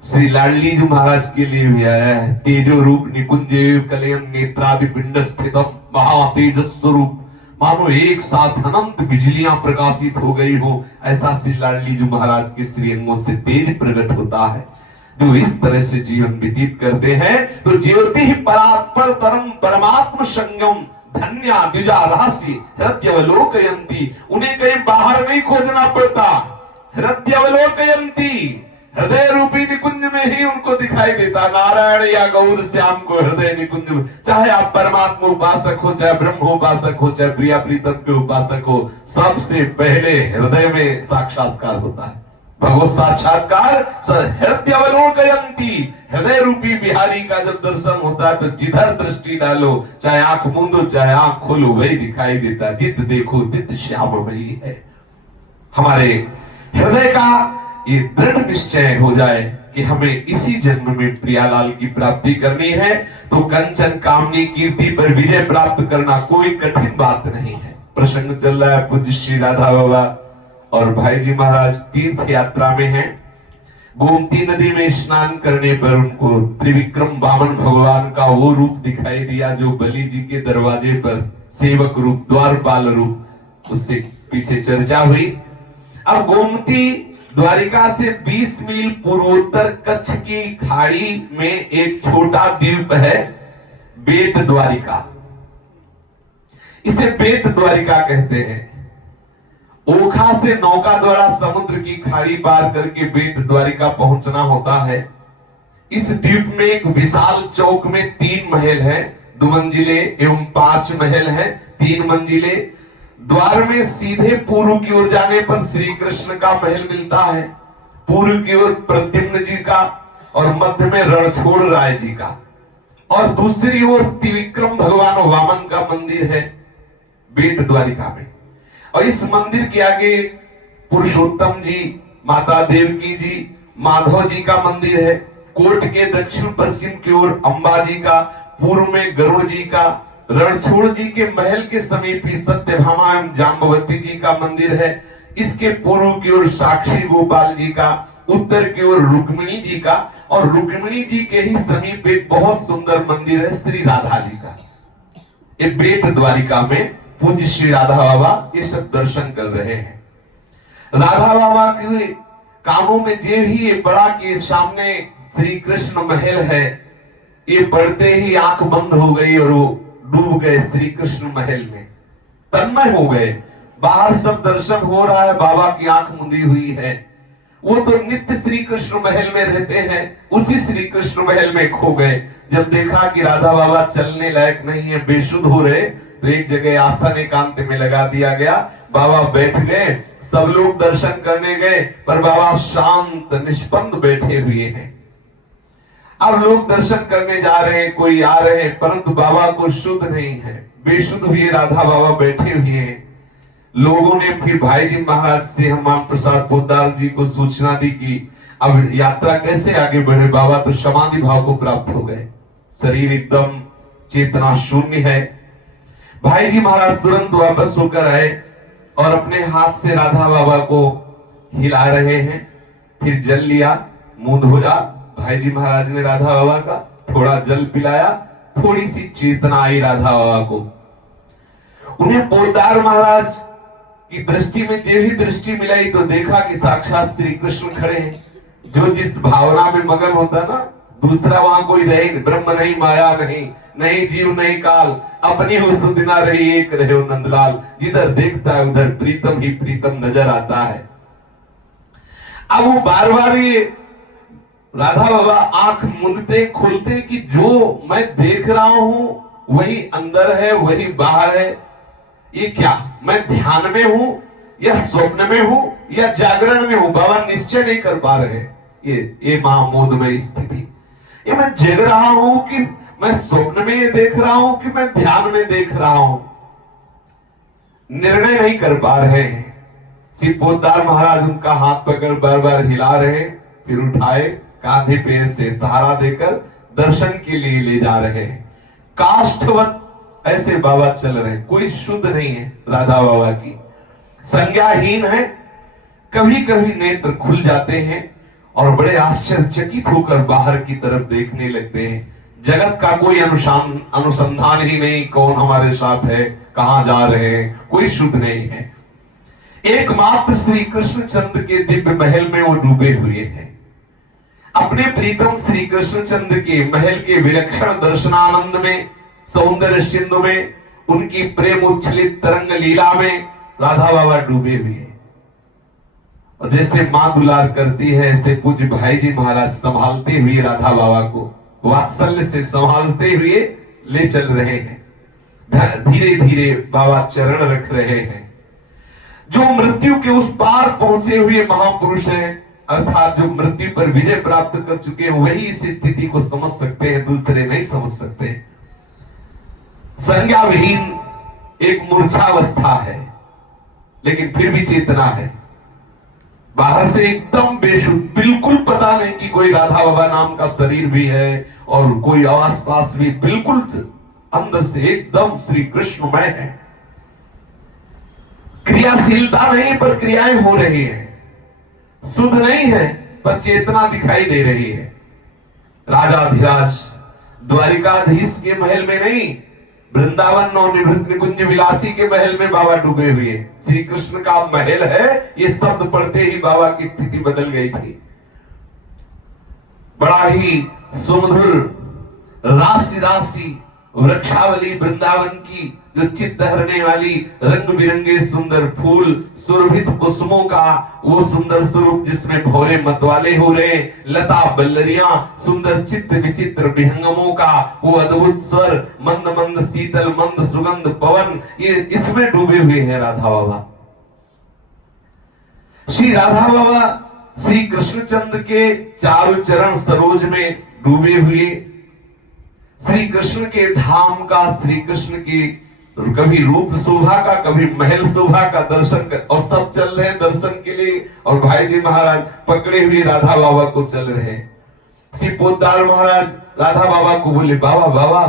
श्री लाडली जी महाराज के लिए भी आया है, तेजो रूप निकुंज कलयन नेत्रादि पिंड स्थितम महातेजस स्वरूप, मानो एक साथ अनंत बिजलियां प्रकाशित हो गई हो, ऐसा श्री लाडली जी महाराज के श्री अंगों से तेज प्रकट होता है। जो इस तरह से जीवन व्यतीत करते हैं तो ज्योति परात्पर तरम परमात्म संगम धन्या द्विजा राशि हृदयवलोकयंती, उन्हें कहीं बाहर नहीं खोजना पड़ता, हृदयवलोकयंती हृदय रूपी निकुंज में ही उनको दिखाई देता। नारायण या गौर श्याम को हृदय निकुंज, चाहे आप परमात्मा उपासक हो, चाहे ब्रह्म उपासक हो, चाहे प्रिया प्रीतम के उपासक हो, सबसे पहले हृदय में साक्षात्कार होता है। भगवत साक्षात्कार हृदयवलोकयंती, हृदय रूपी बिहारी का जब दर्शन होता है तो जिधर दृष्टि डालो, चाहे आंख मूंदो चाहे आंख खोलो, वही दिखाई देता, जित देखो तित श्याम वही है। हमारे हृदय का ये दृढ़ निश्चय हो जाए कि हमें इसी जन्म में प्रियालाल की प्राप्ति करनी है, तो कंचन कामनी कीर्ति पर विजय प्राप्त करना कोई कठिन बात नहीं है। प्रसंग चल रहा है, पूज्य श्री राधा बाबा और भाई जी महाराज तीर्थ यात्रा में हैं। गोमती नदी में स्नान करने पर उनको त्रिविक्रम वामन भगवान का वो रूप दिखाई दिया जो बलि जी के दरवाजे पर सेवक रूप, द्वारपाल रूप, उससे पीछे चर्चा हुई। अब गोमती द्वारिका से 20 मील पूर्वोत्तर कच्छ की खाड़ी में एक छोटा द्वीप है, बेट द्वारिका। इसे बेट द्वारिका कहते हैं। ओखा से नौका द्वारा समुद्र की खाड़ी पार करके बेट द्वारिका पहुंचना होता है। इस द्वीप में एक विशाल चौक में 3 महल है, 2 मंजिले एवं 5 महल है, 3 मंजिले। द्वार में सीधे पूर्व की ओर जाने पर श्री कृष्ण का महल मिलता है, पूर्व की ओर प्रद्युम्न जी का और मध्य में रणछोड़ राय जी का, और दूसरी ओर त्रिविक्रम भगवान वामन का मंदिर है बेट द्वारिका में। और इस मंदिर के आगे पुरुषोत्तम जी, माता देवकी जी, माधव जी का मंदिर है। कोट के दक्षिण पश्चिम की ओर अंबा जी का, पूर्व में गरुड़ जी का, रणछोड़ जी के महल के समीप ही सत्यभामा एवं जाम्बवती जी का मंदिर है। इसके पूर्व की ओर साक्षी गोपाल जी का, उत्तर की ओर रुक्मिणी जी का, और रुक्मिणी जी के ही समीप एक बहुत सुंदर मंदिर है श्री राधा जी का। ये बेट द्वारिका में पूज्य श्री राधा बाबा ये सब दर्शन कर रहे हैं। राधा बाबा के कानों में जे ही ये बड़ा के सामने श्री कृष्ण महल है, ये पढ़ते ही आंख बंद हो गई और वो डूब गए श्री कृष्ण महल में, तन्मय हो गए। बाहर सब दर्शन हो रहा है, बाबा की आंख मुंदी हुई है। वो तो नित्य श्री कृष्ण महल में रहते हैं, उसी श्री कृष्ण महल में खो गए। जब देखा कि राधा बाबा चलने लायक नहीं है, बेसुध हो रहे, तो एक जगह आसन एकांत में लगा दिया गया। बाबा बैठ गए, सब लोग दर्शन करने गए, पर बाबा शांत निष्पन्द बैठे हुए हैं। अब लोग दर्शन करने जा रहे हैं, कोई आ रहे हैं, परंतु बाबा को शुद्ध नहीं है, बेशुद्ध हुए राधा बाबा बैठे हुए हैं। लोगों ने फिर भाई जी महाराज से हनुमान प्रसाद पोद्दार जी को सूचना दी कि अब यात्रा कैसे आगे बढ़े। बाबा तो समाधि भाव को प्राप्त हो गए, शरीर एकदम चेतना शून्य है। भाई जी महाराज तुरंत वापस होकर आए और अपने हाथ से राधा बाबा को हिला रहे हैं। फिर जल लिया, मुंह धोया। भाई जी महाराज ने राधा बाबा का थोड़ा जल पिलाया, थोड़ी सी चेतना आई राधा बाबा को। उन्हें पोद्दार महाराज की दृष्टि में जो ही दृष्टि मिलाई तो देखा कि साक्षात श्री कृष्ण खड़े हैं। जो जिस भावना में मगन होता ना, दूसरा वहां कोई रहे, ब्रह्म नहीं, माया नहीं, नहीं जीव नहीं काल, अपनी हुस्न रही एक रहे हो नंदलाल। जिधर देखता है उधर प्रीतम ही प्रीतम नजर आता है। अब वो बार बार ये राधा बाबा आंख मूंदते खोलते कि जो मैं देख रहा हूं वही अंदर है, वही बाहर है। ये क्या, मैं ध्यान में हूं या स्वप्न में हूं या जागरण में हूं? बाबा निश्चय नहीं कर पा रहे। ये महामोदमय स्थिति। ये मैं जग रहा हूं कि मैं स्वप्न में देख रहा हूं कि मैं ध्यान में देख रहा हूं, निर्णय नहीं कर पा रहे हैं। श्री पोद्दार महाराज उनका हाथ पकड़ बार बार हिला रहे, फिर उठाए, कांधे पे से सहारा देकर दर्शन के लिए ले जा रहे हैं। काष्ठवत ऐसे बाबा चल रहे हैं, कोई शुद्ध नहीं है राधा बाबा की, संज्ञाहीन है। कभी कभी नेत्र खुल जाते हैं और बड़े आश्चर्यचकित होकर बाहर की तरफ देखने लगते हैं। जगत का कोई अनुसंधान ही नहीं, कौन हमारे साथ है, कहां जा रहे हैं, कोई शुद्ध नहीं है। एकमात्र श्री कृष्ण चंद्र के दिव्य महल में वो डूबे हुए हैं। अपने प्रीतम श्री कृष्ण चंद्र के महल के विलक्षण दर्शनानंद में, सौंदर्य सिंधु में, उनकी प्रेम उच्छलित तरंग लीला में राधा बाबा डूबे हुए हैं। और जैसे मां दुलार करती है, ऐसे पूज्य भाई जी महाराज संभालते हुए राधा बाबा को वात्सल्य से संभालते हुए ले चल रहे हैं। धीरे धीरे बाबा चरण रख रहे हैं। जो मृत्यु के उस पार पहुंचे हुए महापुरुष हैं, अर्थात जो मृत्यु पर विजय प्राप्त कर चुके हैं, वही इस स्थिति को समझ सकते हैं, दूसरे नहीं समझ सकते। संज्ञा विहीन एक मूर्छावस्था है, लेकिन फिर भी चेतना है। बाहर से एकदम बेशुद्ध, बिल्कुल पता नहीं कि कोई राधा बाबा नाम का शरीर भी है और कोई आस पास भी, बिल्कुल अंदर से एकदम श्री कृष्णमय है। क्रियाशीलता नहीं पर क्रियाएं हो रही हैं, शुद्ध नहीं है पर चेतना दिखाई दे रही है। राजाधिराज द्वारिकाधीश के महल में नहीं, वृंदावन नवनिवृत्त निकुंज विलासी के महल में बाबा डूबे हुए। श्री कृष्ण का महल है, ये शब्द पढ़ते ही बाबा की स्थिति बदल गई थी। बड़ा ही सुमधुर राशि राशि वृक्षावली वृंदावन की, जो चित्त हरने वाली रंग बिरंगे सुंदर फूल, सुरभित कुसुमों का वो सुंदर स्वरूप जिसमें भौरे मतवाले हो रहे, लता बल्लरियां, सुंदर चित्त विचित्र विहंगमों का वो अद्भुत स्वर, मंद मंद शीतल मंद सुगंध पवन, ये इसमें डूबे हुए हैं राधा बाबा। श्री राधा बाबा श्री कृष्णचंद्र के चारों चरण सरोज में डूबे हुए, श्री कृष्ण के धाम का, श्री कृष्ण की कभी रूप शोभा का, कभी महल शोभा का दर्शन कर, और सब चल रहे हैं दर्शन के लिए। और भाई जी महाराज पकड़े हुए राधा बाबा को चल रहे हैं। श्री पोद्दार महाराज राधा बाबा को बोले, बाबा बाबा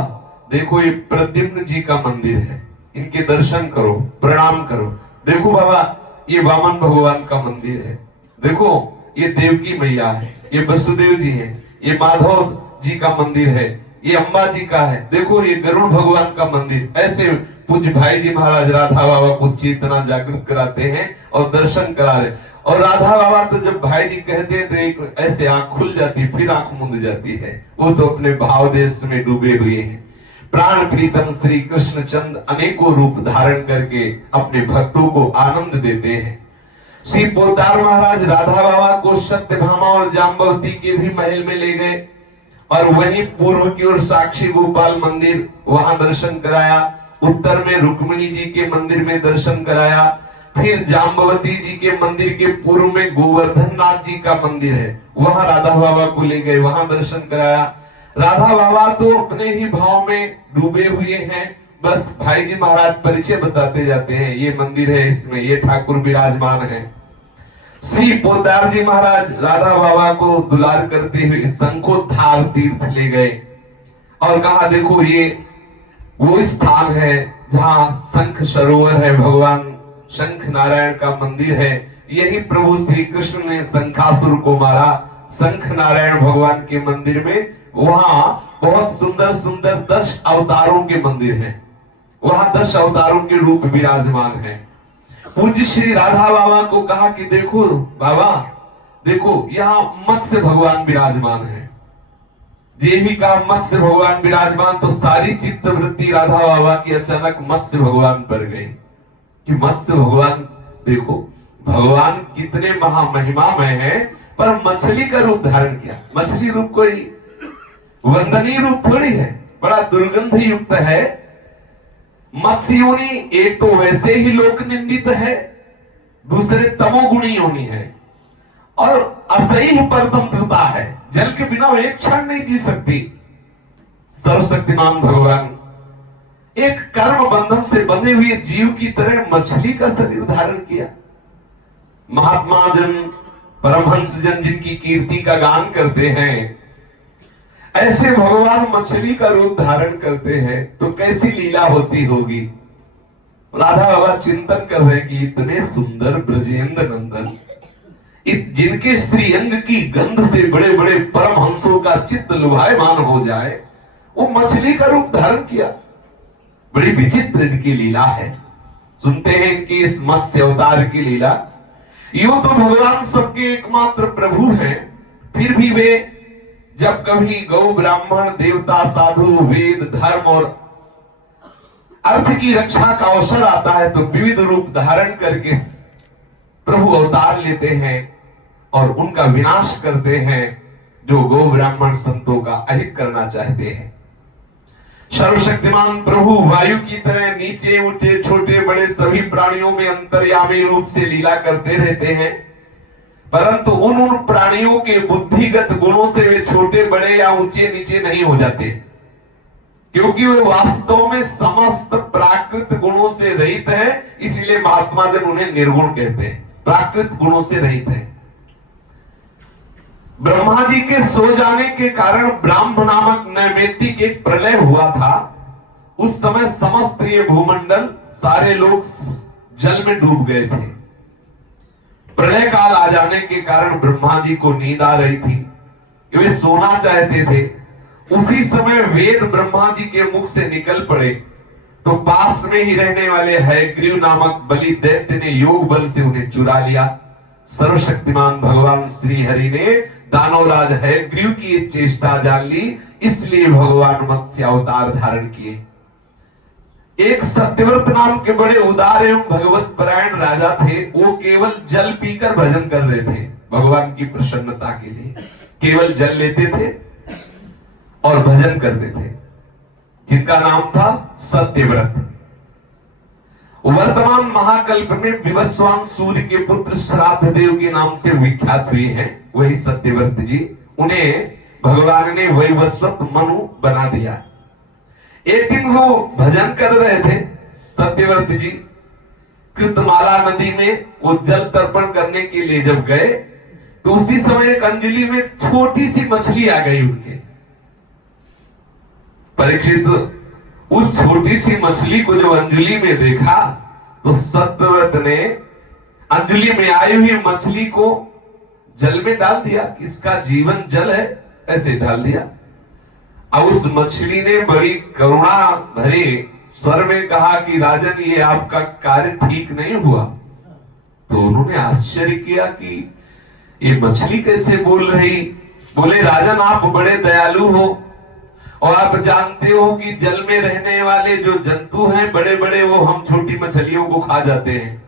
देखो ये प्रद्युम्न जी का मंदिर है, इनके दर्शन करो, प्रणाम करो। देखो बाबा ये वामन भगवान का मंदिर है, देखो ये देवकी मैया है, ये वसुदेव जी है, ये माधव जी का मंदिर है, ये अम्बा जी का है, देखो ये गरुड़ भगवान का मंदिर। ऐसे पूज्य भाई जी महाराज राधा बाबा को चेतना जागृत कराते हैं और दर्शन करा रहे। और राधा बाबा तो जब भाई जी कहते हैं तो एक ऐसे आंख खुल जाती, फिर आंख मूंद जाती है। वो तो अपने भाव देश में डूबे हुए हैं। प्राण प्रीतम श्री कृष्ण चंद अनेकों रूप धारण करके अपने भक्तों को आनंद देते हैं। श्री पोद्दार महाराज राधा बाबा को सत्यभामा और जाम्बवती के भी महल में ले गए और वहीं पूर्व की ओर साक्षी गोपाल मंदिर, वहां दर्शन कराया। उत्तर में रुक्मिणी जी के मंदिर में दर्शन कराया। फिर जाम्बवती जी के मंदिर के पूर्व में गोवर्धन नाथ जी का मंदिर है, वहां राधा बाबा को ले गए, वहां दर्शन कराया। राधा बाबा तो अपने ही भाव में डूबे हुए हैं। बस भाई जी महाराज परिचय बताते जाते हैं, ये मंदिर है, इसमें ये ठाकुर विराजमान है। श्री पोद्दार जी महाराज राधा बाबा को दुलार करते हुए शंखोद्धार तीर्थ ले गए और कहा देखो ये वो स्थान है जहां शंख सरोवर है, भगवान शंख नारायण का मंदिर है। यही प्रभु श्री कृष्ण ने शंखासुर को मारा। शंख नारायण भगवान के मंदिर में वहां बहुत सुंदर सुंदर 10 अवतारों के मंदिर हैं, वहां 10 अवतारों के रूप विराजमान हैं। पूज्य श्री राधा बाबा को कहा कि देखो बाबा देखो यहाँ मत्स्य भगवान विराजमान है। देवी का मत्स्य भगवान विराजमान, तो सारी चित्त वृत्ति राधा बाबा की अचानक मत्स्य भगवान पर गई कि मत्स्य भगवान देखो भगवान कितने महामहिमामय है, पर मछली का रूप धारण किया। मछली रूप कोई वंदनीय रूप थोड़ी है, बड़ा दुर्गंध युक्त है। मत्स्य योनि एक तो वैसे ही लोक निंदित है, दूसरे तमोगुणी योनि है। और असह्य परतंत्रता है, जल के बिना वो एक क्षण नहीं जी सकती। सर्वशक्तिमान भगवान एक कर्म बंधन से बंधे हुए जीव की तरह मछली का शरीर धारण किया। महात्मा जन, परमहंस जन जिनकी कीर्ति का गान करते हैं, ऐसे भगवान मछली का रूप धारण करते हैं तो कैसी लीला होती होगी। राधा बाबा चिंतन कर रहे हैं कि इतने सुंदर ब्रजेंद्र नंदन, जिनके श्रीअंग की गंध से बड़े बड़े परमहंसों का चित्त लुभायमान हो जाए, वो मछली का रूप धारण किया। बड़ी विचित्र इनकी लीला है। सुनते हैं इनकी इस मत्स्य अवतार की लीला। यूं तो भगवान सबके एकमात्र प्रभु हैं, फिर भी वे जब कभी गौ ब्राह्मण देवता साधु वेद धर्म और अर्थ की रक्षा का अवसर आता है तो विविध रूप धारण करके प्रभु अवतार लेते हैं और उनका विनाश करते हैं, जो गौ ब्राह्मण संतों का अहित करना चाहते हैं। सर्वशक्तिमान प्रभु वायु की तरह नीचे उठे छोटे बड़े सभी प्राणियों में अंतर्यामी रूप से लीला करते रहते हैं, परंतु उन प्राणियों के बुद्धिगत गुणों से वे छोटे बड़े या ऊंचे नीचे नहीं हो जाते, क्योंकि वे वास्तव में समस्त प्राकृत गुणों से रहित है। इसीलिए महात्मा जन उन्हें निर्गुण कहते हैं, प्राकृत गुणों से रहित है। ब्रह्मा जी के सो जाने के कारण ब्राह्म नामक नैमित्तिक एक प्रलय हुआ था। उस समय समस्त ये भूमंडल सारे लोग जल में डूब गए थे। प्रलय काल आ जाने के कारण ब्रह्मा जी को नींद आ रही थी, वे सोना चाहते थे। उसी समय वेद ब्रह्मा जी के मुख से निकल पड़े तो पास में ही रहने वाले हयग्रीव नामक बलि दैत्य ने योग बल से उन्हें चुरा लिया। सर्वशक्तिमान भगवान श्री हरि ने दानवराज हयग्रीव की एक चेष्टा जान ली, इसलिए भगवान मत्स्य अवतार धारण किए। एक सत्यव्रत नाम के बड़े उदार एवं भगवत परायण राजा थे। वो केवल जल पीकर भजन कर रहे थे, भगवान की प्रसन्नता के लिए केवल जल लेते थे और भजन करते थे, जिनका नाम था सत्यव्रत। वर्तमान महाकल्प में विवस्वान सूर्य के पुत्र श्राद्ध देव के नाम से विख्यात हुए हैं, वही सत्यव्रत जी। उन्हें भगवान ने वैवस्वत मनु बना दिया। एक दिन वो भजन कर रहे थे सत्यव्रत जी, कृतमाला नदी में वो जल तर्पण करने के लिए जब गए तो उसी समय एक अंजलि में छोटी सी मछली आ गई उनके। परीक्षित उस छोटी सी मछली को जब अंजलि में देखा तो सत्यव्रत ने अंजलि में आई हुई मछली को जल में डाल दिया। इसका जीवन जल है, ऐसे डाल दिया। अब उस मछली ने बड़ी करुणा भरे स्वर में कहा कि राजन, ये आपका कार्य ठीक नहीं हुआ। तो उन्होंने आश्चर्य किया कि ये मछली कैसे बोल रही। बोले, राजन आप बड़े दयालु हो और आप जानते हो कि जल में रहने वाले जो जंतु हैं बड़े बड़े, वो हम छोटी मछलियों को खा जाते हैं।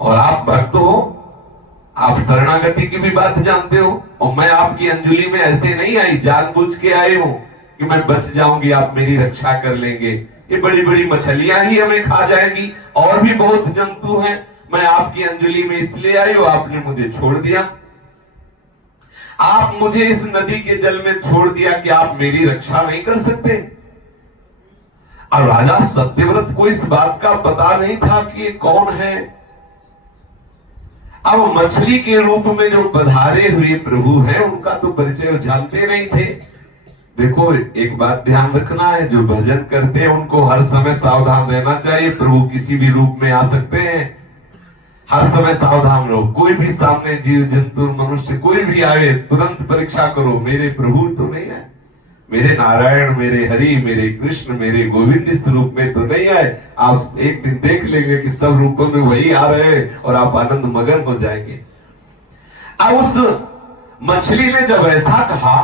और आप भक्त हो, आप शरणागति की भी बात जानते हो, और मैं आपकी अंजलि में ऐसे नहीं आई, जानबूझ के आए हूं कि मैं बच जाऊंगी, आप मेरी रक्षा कर लेंगे। ये बड़ी बड़ी मछलियां ही हमें खा जाएंगी, और भी बहुत जंतु हैं। मैं आपकी अंजलि में इसलिए आई हूं, आपने मुझे छोड़ दिया। आप मुझे इस नदी के जल में छोड़ दिया कि आप मेरी रक्षा नहीं कर सकते। और राजा सत्यव्रत को इस बात का पता नहीं था कि ये कौन है। अब मछली के रूप में जो पधारे हुए प्रभु हैं, उनका तो परिचय वो जानते नहीं थे। देखो, एक बात ध्यान रखना है, जो भजन करते हैं उनको हर समय सावधान रहना चाहिए। प्रभु किसी भी रूप में आ सकते हैं, हर समय सावधान रहो। कोई भी सामने जीव जंतु मनुष्य कोई भी आए, तुरंत परीक्षा करो, मेरे प्रभु तो नहीं है, मेरे नारायण, मेरे हरि, मेरे कृष्ण, मेरे गोविंद इस रूप में तो नहीं आए। आप एक दिन देख लेंगे कि सब रूपों में वही आ रहे हैं और आप आनंद मगन हो जाएंगे। अब उस मछली ने जब ऐसा कहा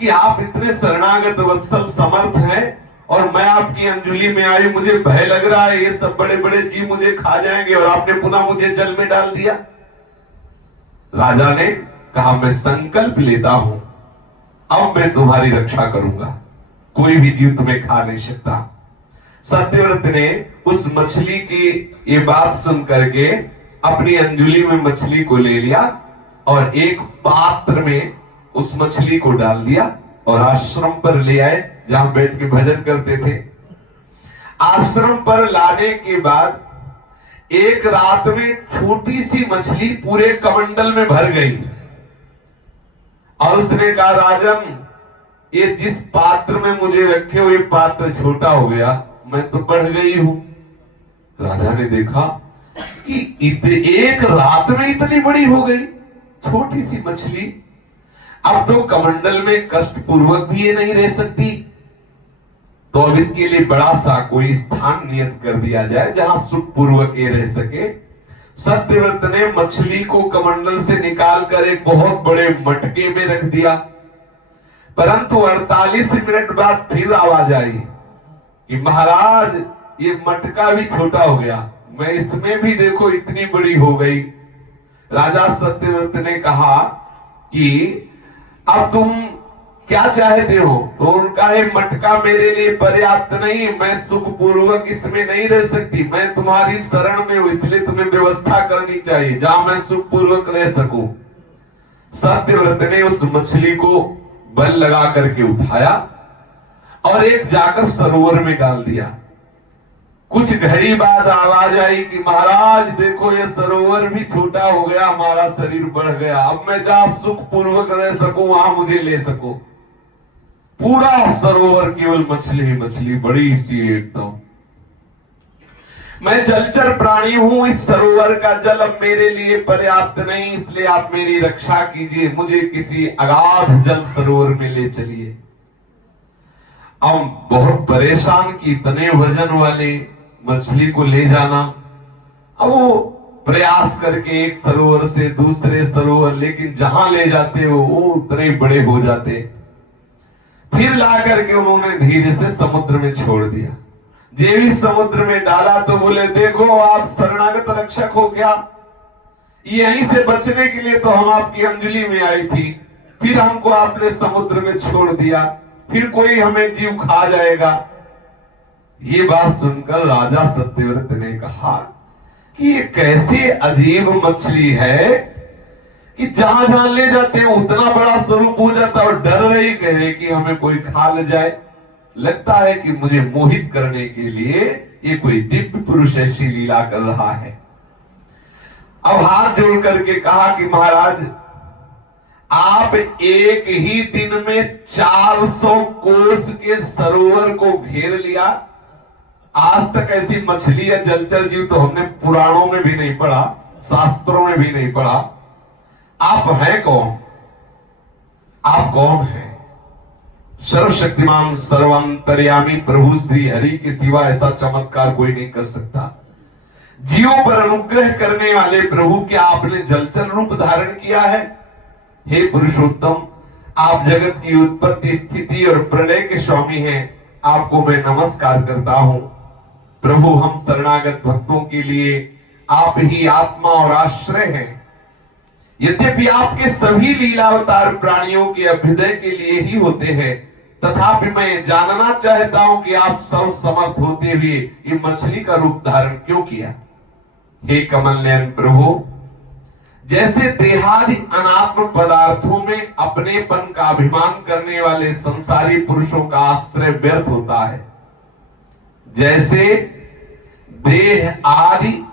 कि आप इतने शरणागत वत्सल समर्थ हैं और मैं आपकी अंजलि में आई, मुझे भय लग रहा है ये सब बड़े बड़े जीव मुझे खा जाएंगे, और आपने पुनः मुझे जल में डाल दिया। राजा ने कहा, मैं संकल्प लेता हूं, अब मैं तुम्हारी रक्षा करूंगा, कोई भी जीव तुम्हें खा नहीं सकता। सत्यव्रत ने उस मछली की ये बात सुन करके अपनी अंजलि में मछली को ले लिया और एक पात्र में उस मछली को डाल दिया और आश्रम पर ले आए जहां बैठ के भजन करते थे। आश्रम पर लाने के बाद एक रात में छोटी सी मछली पूरे कमंडल में भर गई और उसने कहा, राजन, ये जिस पात्र में मुझे रखे हुए पात्र छोटा हो गया, मैं तो बढ़ गई हूं। राजा ने देखा कि एक रात में इतनी बड़ी हो गई छोटी सी मछली। अब तो कमंडल में कष्ट पूर्वक भी ये नहीं रह सकती, तो अब इसके लिए बड़ा सा कोई स्थान नियत कर दिया जाए जहां सुख पूर्वक ये रह सके। सत्यव्रत ने मछली को कमंडल से निकालकर एक बहुत बड़े मटके में रख दिया। परंतु 48 मिनट बाद फिर आवाज आई कि महाराज, ये मटका भी छोटा हो गया, मैं इसमें भी देखो इतनी बड़ी हो गई। राजा सत्यव्रत ने कहा कि अब तुम क्या चाहते हो? तो उनका ये मटका मेरे लिए पर्याप्त नहीं, मैं सुखपूर्वक इसमें नहीं रह सकती, मैं तुम्हारी शरण में हूं, इसलिए तुम्हें व्यवस्था करनी चाहिए जहां मैं सुखपूर्वक रह सकूं। सत्यव्रत ने उस मछली को बल लगा करके उठाया और एक जाकर सरोवर में डाल दिया। कुछ घड़ी बाद आवाज आई कि महाराज देखो, ये सरोवर भी छोटा हो गया, हमारा शरीर बढ़ गया, अब मैं जहां सुख पूर्वक रह सकूं वहां मुझे ले सको। पूरा सरोवर केवल मछली ही मछली, बड़ी सी एकदम। मैं जलचर प्राणी हूं, इस सरोवर का जल अब मेरे लिए पर्याप्त नहीं, इसलिए आप मेरी रक्षा कीजिए, मुझे किसी अगाध जल सरोवर में ले चलिए। अब बहुत परेशान की इतने वजन वाले मछली को ले जाना। अब वो प्रयास करके एक सरोवर से दूसरे सरोवर, लेकिन जहां ले जाते हो वो उतने बड़े हो जाते। फिर ला करके उन्होंने धीरे से समुद्र में छोड़ दिया। जेवी समुद्र में डाला तो बोले, देखो आप शरणागत रक्षक हो क्या? यहीं से बचने के लिए तो हम आपकी अंजलि में आई थी, फिर हमको आपने समुद्र में छोड़ दिया, फिर कोई हमें जीव खा जाएगा। ये बात सुनकर राजा सत्यव्रत ने कहा कि ये कैसे अजीब मछली है कि जहां जहां ले जाते हैं उतना बड़ा स्वरूप हो जाता है और डर रही कह रहे कि हमें कोई खा ले जाए। लगता है कि मुझे मोहित करने के लिए ये कोई दिव्य पुरुष ऐसी लीला कर रहा है। अब हाथ जोड़ करके कहा कि महाराज, आप एक ही दिन में 400 कोस के सरोवर को घेर लिया। आज तक ऐसी मछली या जलचर जीव तो हमने पुराणों में भी नहीं पढ़ा, शास्त्रों में भी नहीं पढ़ा। आप हैं कौन? आप कौन हैं? सर्वशक्तिमान सर्वांतर्यामी प्रभु श्री हरि के सिवा ऐसा चमत्कार कोई नहीं कर सकता। जीवों पर अनुग्रह करने वाले प्रभु, क्या आपने जलचर रूप धारण किया है? हे पुरुषोत्तम, आप जगत की उत्पत्ति, स्थिति और प्रलय के स्वामी हैं, आपको मैं नमस्कार करता हूं। प्रभु, हम शरणागत भक्तों के लिए आप ही आत्मा और आश्रय हैं। यद्यपि आपके सभी लीलावतार प्राणियों के अभ्युदय के लिए ही होते हैं, तथापि मैं जानना चाहता हूं कि आप सर्व समर्थ होते हुए ये मछली का रूप धारण क्यों किया? हे कमल नयन प्रभु, जैसे देहादि अनात्म पदार्थों में अपनेपन का अभिमान करने वाले संसारी पुरुषों का आश्रय व्यर्थ होता है, जैसे देह आदि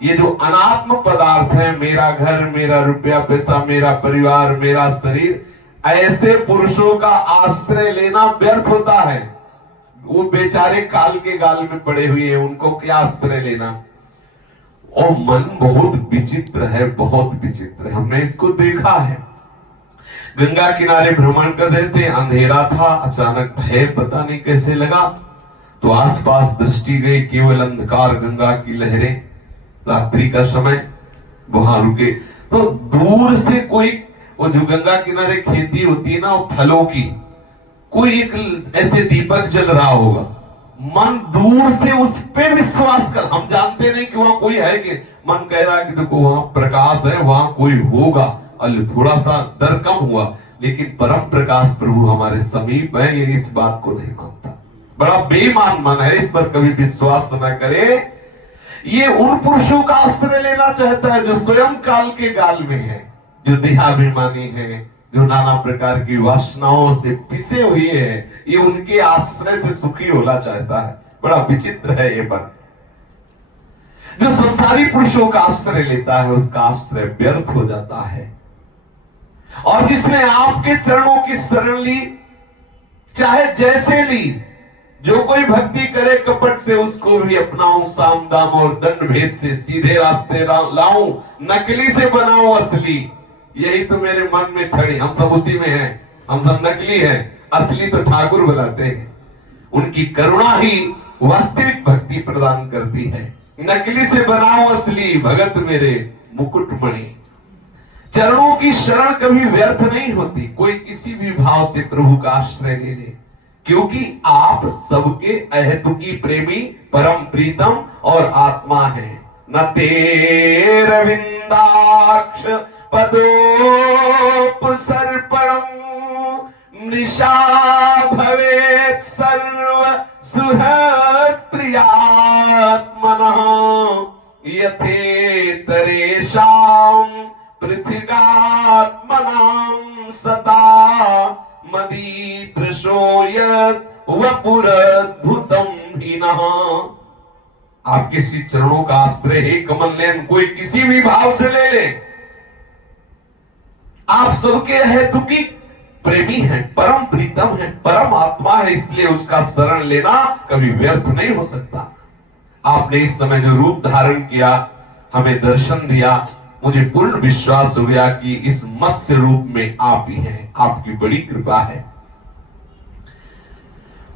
ये जो अनात्म पदार्थ है, मेरा घर, मेरा रुपया पैसा, मेरा परिवार, मेरा शरीर, ऐसे पुरुषों का आश्रय लेना व्यर्थ होता है। वो बेचारे काल के गाल में पड़े हुए हैं, उनको क्या आश्रय लेना। और मन बहुत विचित्र है, बहुत विचित्र है। हमने इसको देखा है। गंगा किनारे भ्रमण कर रहे थे, अंधेरा था, अचानक भय पता नहीं कैसे लगा, तो आसपास दृष्टि गई, केवल अंधकार, गंगा की लहरें, रात्रि का समय, वहां रुके तो दूर से कोई, वो जो गंगा किनारे खेती होती है ना, वो फलों की, कोई एक ऐसे दीपक जल रहा होगा। मन दूर से उस पे विश्वास कर, हम जानते नहीं कि वहां कोई है कि, मन कह रहा है कि देखो वहां प्रकाश है, वहां कोई होगा। थोड़ा सा डर कम हुआ, लेकिन परम प्रकाश प्रभु हमारे समीप है, ये इस बात को नहीं मानता। बड़ा बेईमान मन है, इस पर कभी विश्वास न करे। ये उन पुरुषों का आश्रय लेना चाहता है जो स्वयं काल के गाल में है, जो देहाभिमानी है, जो नाना प्रकार की वासनाओं से पिसे हुए हैं, ये उनके आश्रय से सुखी होना चाहता है। बड़ा विचित्र है ये बात। जो संसारी पुरुषों का आश्रय लेता है उसका आश्रय व्यर्थ हो जाता है। और जिसने आपके चरणों की शरण ली, चाहे जैसे ली, जो कोई भक्ति करे कपट से उसको भी अपनाऊं, साम दाम और दंड भेद से सीधे रास्ते लाऊं, नकली से बनाऊं असली। यही तो मेरे मन में खड़ी, हम सब उसी में हैं, हम सब नकली हैं, असली तो ठाकुर बुलाते हैं। उनकी करुणा ही वास्तविक भक्ति प्रदान करती है। नकली से बनाओ असली, भगत मेरे मुकुटमणि। चरणों की शरण कभी व्यर्थ नहीं होती। कोई किसी भी भाव से प्रभु का आश्रय ले ले, क्योंकि आप सबके अहेतुकी प्रेमी, परम प्रीतम और आत्मा है। न तेरविंदाक्ष पदोपसर्पणम् मृषा भवेत् सर्व सुहृत् प्रियात्मनः यथेतरेषां पृथिव्यात्मनां सदा मदीदृशो यत् वपुरद्भुतं हीनः। आपके श्री चरणों का आश्रय है कमल नयन, कोई किसी भी भाव से ले ले। आप सबके हेतुकी प्रेमी है, परम प्रीतम है, परम आत्मा है, इसलिए उसका शरण लेना कभी व्यर्थ नहीं हो सकता। आपने इस समय जो रूप धारण किया, हमें दर्शन दिया, मुझे पूर्ण विश्वास हो गया कि इस मत्स्य रूप में आप ही हैं। आपकी बड़ी कृपा है।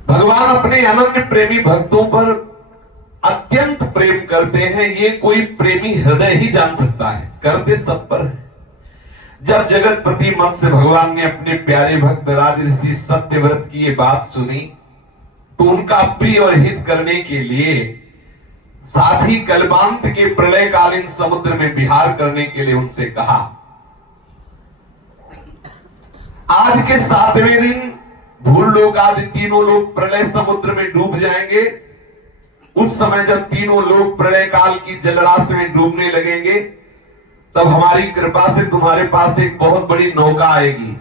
भगवान अपने अनन्य प्रेमी भक्तों पर अत्यंत प्रेम करते हैं। ये कोई प्रेमी हृदय ही जान सकता है, करते सब पर है। जब जगतपति मत्स्य भगवान ने अपने प्यारे भक्त राजऋषि सत्यव्रत की ये बात सुनी, तो उनका प्रिय और हित करने के लिए, साथ ही कल्पांत के प्रलयकालीन समुद्र में विहार करने के लिए उनसे कहा। आज के 7वें दिन भूलोक आदि तीनों लोग प्रलय समुद्र में डूब जाएंगे। उस समय जब तीनों लोग प्रलय काल की जलराशि में डूबने लगेंगे, तब हमारी कृपा से तुम्हारे पास एक बहुत बड़ी नौका आएगी।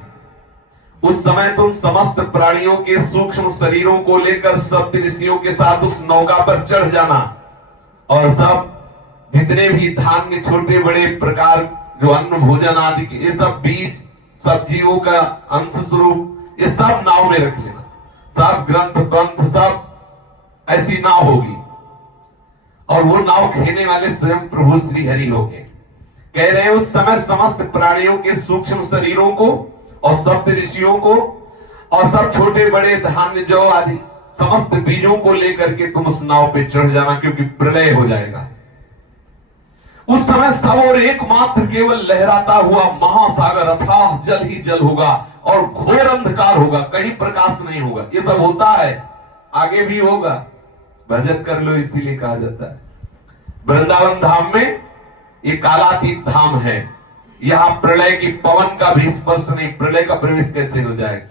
उस समय तुम समस्त प्राणियों के सूक्ष्म शरीरों को लेकर सप्त ऋषियों के साथ उस नौका पर चढ़ जाना, और सब जितने भी धान्य, छोटे बड़े प्रकार, जो अन्न भोजन आदि के, ये सब बीज, सब्जियों का अंश स्वरूप, ये सब नाव में रख लेना। सब ग्रंथ पंथ सब ऐसी नाव होगी, और वो नाव खेने वाले स्वयं प्रभु श्री हरि होंगे। कह रहे हैं उस समय समस्त प्राणियों के सूक्ष्म शरीरों को और सप्त ऋषियों को और सब छोटे बड़े धान्य, जौ आदि समस्त बीजों को लेकर के तुम उस नाव पे चढ़ जाना, क्योंकि प्रलय हो जाएगा। उस समय सब और एकमात्र केवल लहराता हुआ महासागर अथाह जल ही जल होगा, और घोर अंधकार होगा, कहीं प्रकाश नहीं होगा। ये सब होता है, आगे भी होगा। भजन कर लो, इसीलिए कहा जाता है। वृंदावन धाम में ये कालातीत धाम है। यहां प्रलय की पवन का भी स्पर्श नहीं। प्रलय का प्रवेश कैसे हो जाए?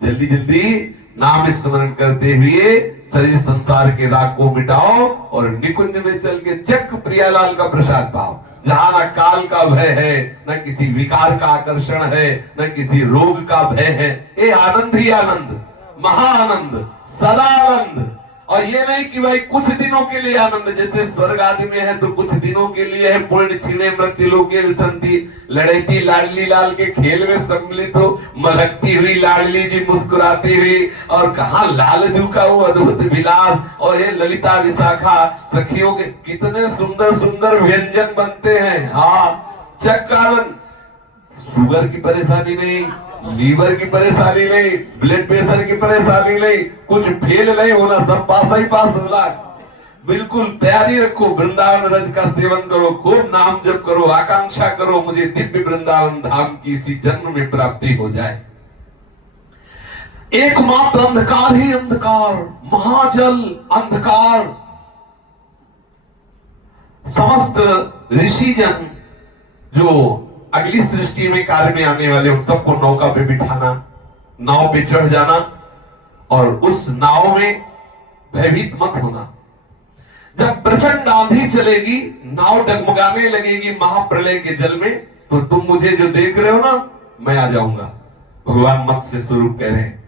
जल्दी जल्दी नाम स्मरण करते हुए शरीर संसार के राग को मिटाओ और निकुंज में चल के चक प्रियालाल का प्रसाद पाओ, जहां न काल का भय है, न किसी विकार का आकर्षण है, न किसी रोग का भय है। ये आनंद ही आनंद, महाआनंद, सदा आनंद। और ये नहीं कि भाई कुछ दिनों के लिए आनंद, जैसे स्वर्ग आदि में है तो कुछ दिनों के लिए है। पूर्ण क्षीणे मृत्यु लोके विसंति, लड़ेती लाडली लाल के खेल में सम्मिलित हो, मलकती हुई लाडली जी मुस्कुराती हुई, और कहा लालजू का वो अद्भुत विलास, और ये ललिता विशाखा सखियों के कितने सुंदर सुंदर व्यंजन बनते हैं। हाँ, चक्कानंद। शुगर की परेशानी नहीं, लीवर की परेशानी नहीं, ब्लड प्रेशर की परेशानी नहीं, कुछ फेल नहीं होना, सब पास ही पास होना। बिल्कुल तैयारी रखो, वृंदावन रज का सेवन करो, खूब नाम जप करो, आकांक्षा करो मुझे दिव्य वृंदावन धाम की इसी जन्म में प्राप्ति हो जाए। एकमात्र अंधकार ही अंधकार, महाजल अंधकार। समस्त ऋषिजन जो अगली सृष्टि में कार्य में आने वाले, उन सबको नौका पे बिठाना, नाव पे चढ़ जाना, और उस नाव में भयभीत मत होना। जब प्रचंड आंधी चलेगी, नाव डगमगाने लगेगी महाप्रलय के जल में, तो तुम मुझे जो देख रहे हो ना, मैं आ जाऊंगा। भगवान मत्स्य स्वरूप कह रहे हैं।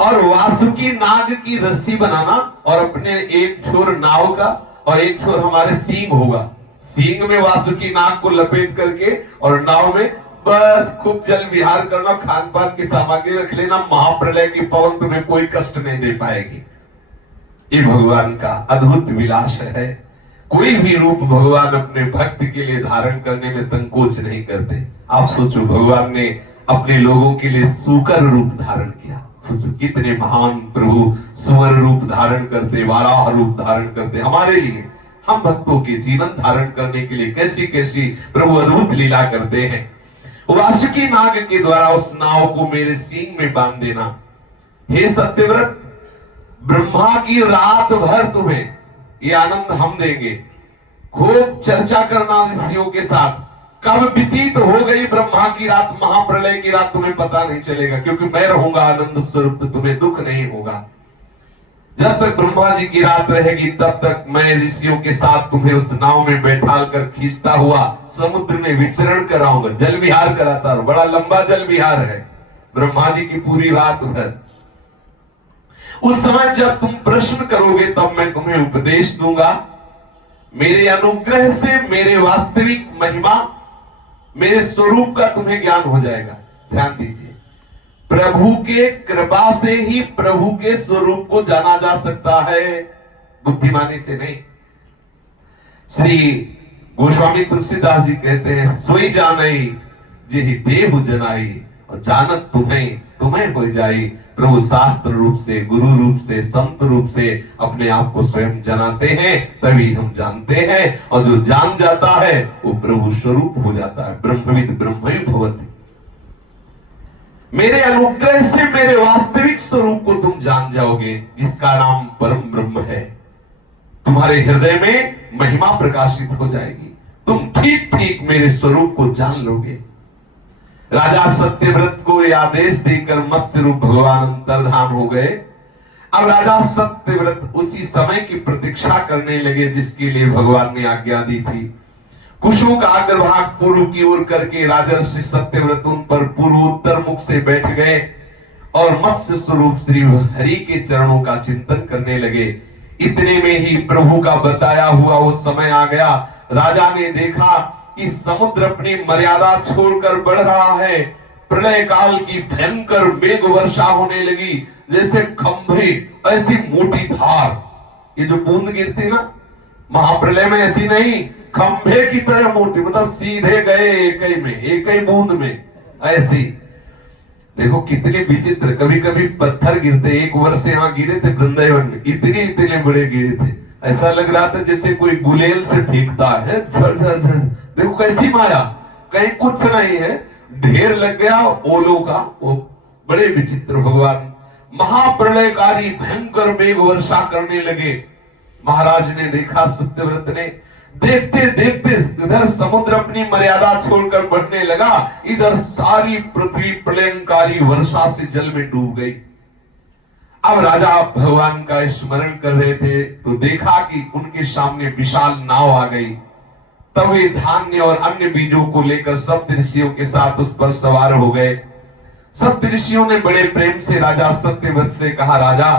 और वासुकी नाग की रस्सी बनाना, और अपने एक छोर नाव का और एक छोर हमारे सींग होगा, सींग में वासुकी नाग को लपेट करके और नाव में बस खूब जल विहार करना, खान पान की सामग्री रख लेना, महाप्रलय की पवन तुम्हें कोई कष्ट नहीं दे पाएगी। ये भगवान का अद्भुत विलास है। कोई भी रूप भगवान अपने भक्त के लिए धारण करने में संकोच नहीं करते। आप सोचो, भगवान ने अपने लोगों के लिए सूकर रूप धारण किया। सोचो कितने महान प्रभु सुअर रूप धारण करते, वाराह रूप धारण करते हमारे लिए, हम भक्तों के जीवन धारण करने के लिए कैसी कैसी प्रभु अद्भुत लीला करते हैं। वासुकी नाग के द्वारा उस नाव को मेरे सींग में बांध देना। हे सत्यव्रत, ब्रह्मा की रात भर तुम्हें ये आनंद हम देंगे। खूब चर्चा करना ऋषियों के साथ, कब व्यतीत हो गई ब्रह्मा की रात, महाप्रलय की रात तुम्हें पता नहीं चलेगा, क्योंकि मैं रहूंगा आनंद स्वरूप, तो तुम्हें दुख नहीं होगा। जब तक ब्रह्मा जी की रात रहेगी तब तक मैं ऋषियों के साथ तुम्हें उस नाव में बैठाल कर खींचता हुआ समुद्र में विचरण कराऊंगा, जल विहार कराता। बड़ा लंबा जल विहार है ब्रह्मा जी की पूरी रात भर। उस समय जब तुम प्रश्न करोगे तब मैं तुम्हें उपदेश दूंगा। मेरे अनुग्रह से मेरे वास्तविक महिमा, मेरे स्वरूप का तुम्हें ज्ञान हो जाएगा। ध्यान दीजिए, प्रभु के कृपा से ही प्रभु के स्वरूप को जाना जा सकता है, बुद्धिमानी से नहीं। श्री गोस्वामी तुलसीदास जी कहते हैं, सोई जानई जेहि देहु जनाई, और जानत तुम्हें तुम्हें हो जाई। प्रभु शास्त्र रूप से, गुरु रूप से, संत रूप से अपने आप को स्वयं जनाते हैं, तभी हम जानते हैं। और जो जान जाता है वो प्रभु स्वरूप हो जाता है। ब्रह्मविद ब्रह्मयु भवति। मेरे अनुग्रह से मेरे वास्तविक स्वरूप को तुम जान जाओगे, जिसका नाम परम ब्रह्म है। तुम्हारे हृदय में महिमा प्रकाशित हो जाएगी, तुम ठीक ठीक मेरे स्वरूप को जान लोगे। राजा सत्यव्रत को यह आदेश देकर मत्स्य रूप भगवान अंतर्धान हो गए। अब राजा सत्यव्रत उसी समय की प्रतीक्षा करने लगे जिसके लिए भगवान ने आज्ञा दी थी। कुशों का अग्रभाग पूर्व की ओर करके राजर्षि सत्यव्रत उन पर पूर्वोत्तर मुख से बैठ गए और मत्स्य स्वरूप श्री हरि के चरणों का चिंतन करने लगे। इतने में ही प्रभु का बताया हुआ वो समय आ गया। राजा ने देखा कि समुद्र अपनी मर्यादा छोड़कर बढ़ रहा है। प्रलय काल की भयंकर मेघ वर्षा होने लगी, जैसे खंभे ऐसी मोटी धार। ये जो बूंद गिरती ना महाप्रलय में, ऐसी नहीं, खंभे की तरह मोटी, मतलब सीधे गए एक ही में, एक ही बूंद में ऐसी। देखो कितने विचित्र, कभी कभी पत्थर गिरते। एक वर्ष यहाँ गिरे थे वृंदावन में, इतने बड़े गिरे थे, ऐसा लग रहा था जैसे कोई गुलेल से फेंकता है, झर झर झर। देखो कैसी माया, कहीं कुछ नहीं है, ढेर लग गया ओलों का। वो बड़े विचित्र भगवान महाप्रलयकारी भयंकर मेघ वर्षा करने लगे। महाराज ने देखा, सत्यव्रत ने, देखते देखते इधर समुद्र अपनी मर्यादा छोड़कर बढ़ने लगा, इधर सारी पृथ्वी प्रलयंकारी वर्षा से जल में डूब गई। अब राजा भगवान का स्मरण कर रहे थे तो देखा कि उनके सामने विशाल नाव आ गई। तब वे धान्य और अन्य बीजों को लेकर सप्त ऋषियों के साथ उस पर सवार हो गए। सप्त ऋषियों ने बड़े प्रेम से राजा सत्यव्रत से कहा, राजा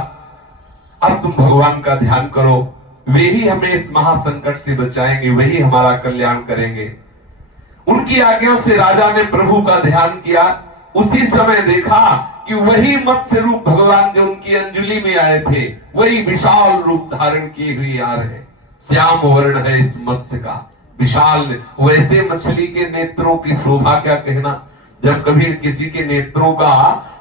अब तुम भगवान का ध्यान करो, वे ही हमें इस महासंकट से बचाएंगे, वही हमारा कल्याण करेंगे। उनकी आज्ञा से राजा ने प्रभु का ध्यान किया। उसी समय देखा कि वही मत्स्य रूप भगवान जो उनकी अंजलि में आए थे, वही विशाल रूप धारण किए हुए आ रहे। श्याम वर्ण है इस मत्स्य का, विशाल। वैसे मछली के नेत्रों की शोभा क्या कहना। जब कभी किसी के नेत्रों का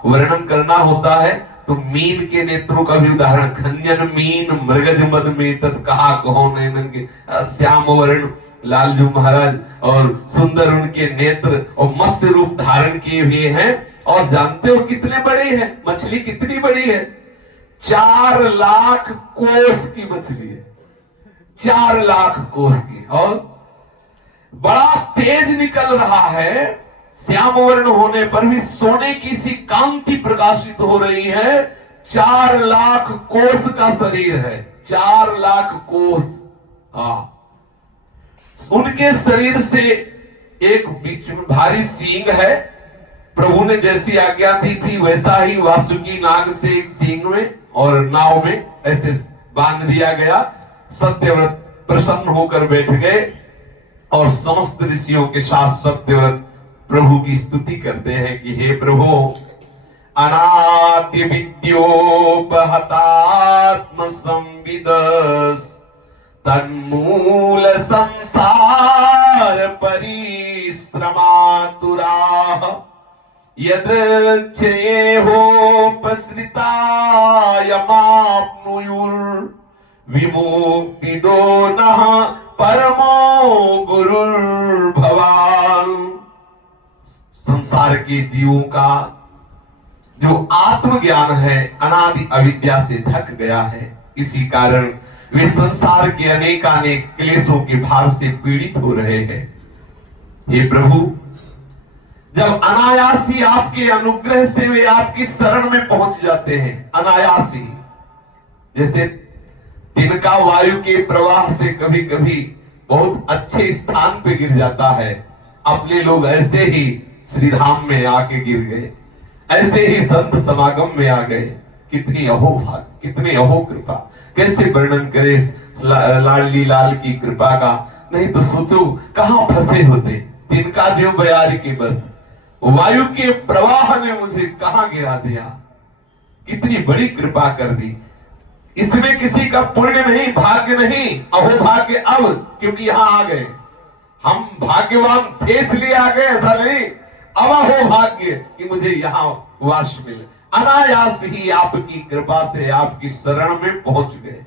वर्णन करना होता है तो मीन के नेत्रों का भी उदाहरण, खंजन मीन मृगज मद मेटत कहा कहो नैनन के। श्याम वर्ण लालजू महाराज और सुंदर उनके नेत्र और मत्स्य रूप धारण किए हुए हैं। और जानते हो कितने बड़े हैं, मछली कितनी बड़ी है, 4 लाख कोस की मछली है, 4 लाख कोस की, और बड़ा तेज निकल रहा है। श्याम वर्ण होने पर भी सोने की सी कांति प्रकाशित हो रही है। 4 लाख कोस का शरीर है, 4 लाख कोस। हाँ, उनके शरीर से एक बीच में भारी सींग है। प्रभु ने जैसी आज्ञा दी थी वैसा ही वासुकी नाग से एक सींग में और नाव में ऐसे बांध दिया गया। सत्यव्रत प्रसन्न होकर बैठ गए और समस्त ऋषियों के साथ सत्यव्रत प्रभु की स्तुति करते हैं कि हे प्रभु, अनाद्य विद्योपहतात्म संविदस तन्मूल संसार परिश्रमातुरा यदृच्छयेहोपसृता यमाप्नुयुर् विमुक्तिदो नः परमो गुरुर्भवान्। संसार के जीवों का जो आत्मज्ञान है अनादि अविद्या से ढक गया है, इसी कारण वे संसार के अनेकानेक क्लेशों के भार से पीड़ित हो रहे हैं। हे प्रभु, जब अनायासी आपके अनुग्रह से वे आपकी शरण में पहुंच जाते हैं, अनायासी, जैसे तिनका वायु के प्रवाह से कभी कभी बहुत अच्छे स्थान पे गिर जाता है, अपने लोग ऐसे ही श्रीधाम में आके गिर गए, ऐसे ही संत समागम में आ गए। कितनी अहोभाग, कितनी अहो कृपा, कैसे वर्णन करे लाडली लाल की कृपा का। नहीं तो सोचो कहां फंसे होते, तिनका जो बयारी के बस वायु के प्रवाह ने मुझे कहां गिरा दिया। कितनी बड़ी कृपा कर दी। इसमें किसी का पुण्य नहीं, भाग्य नहीं, अहोभाग्य अब, क्योंकि यहां आ गए। हम भाग्यवान थे इसलिए आ गए, ऐसा नहीं। अब अहोभाग्य कि मुझे यहां वास मिले। अनायास ही आपकी कृपा से आपकी शरण में पहुंच गए।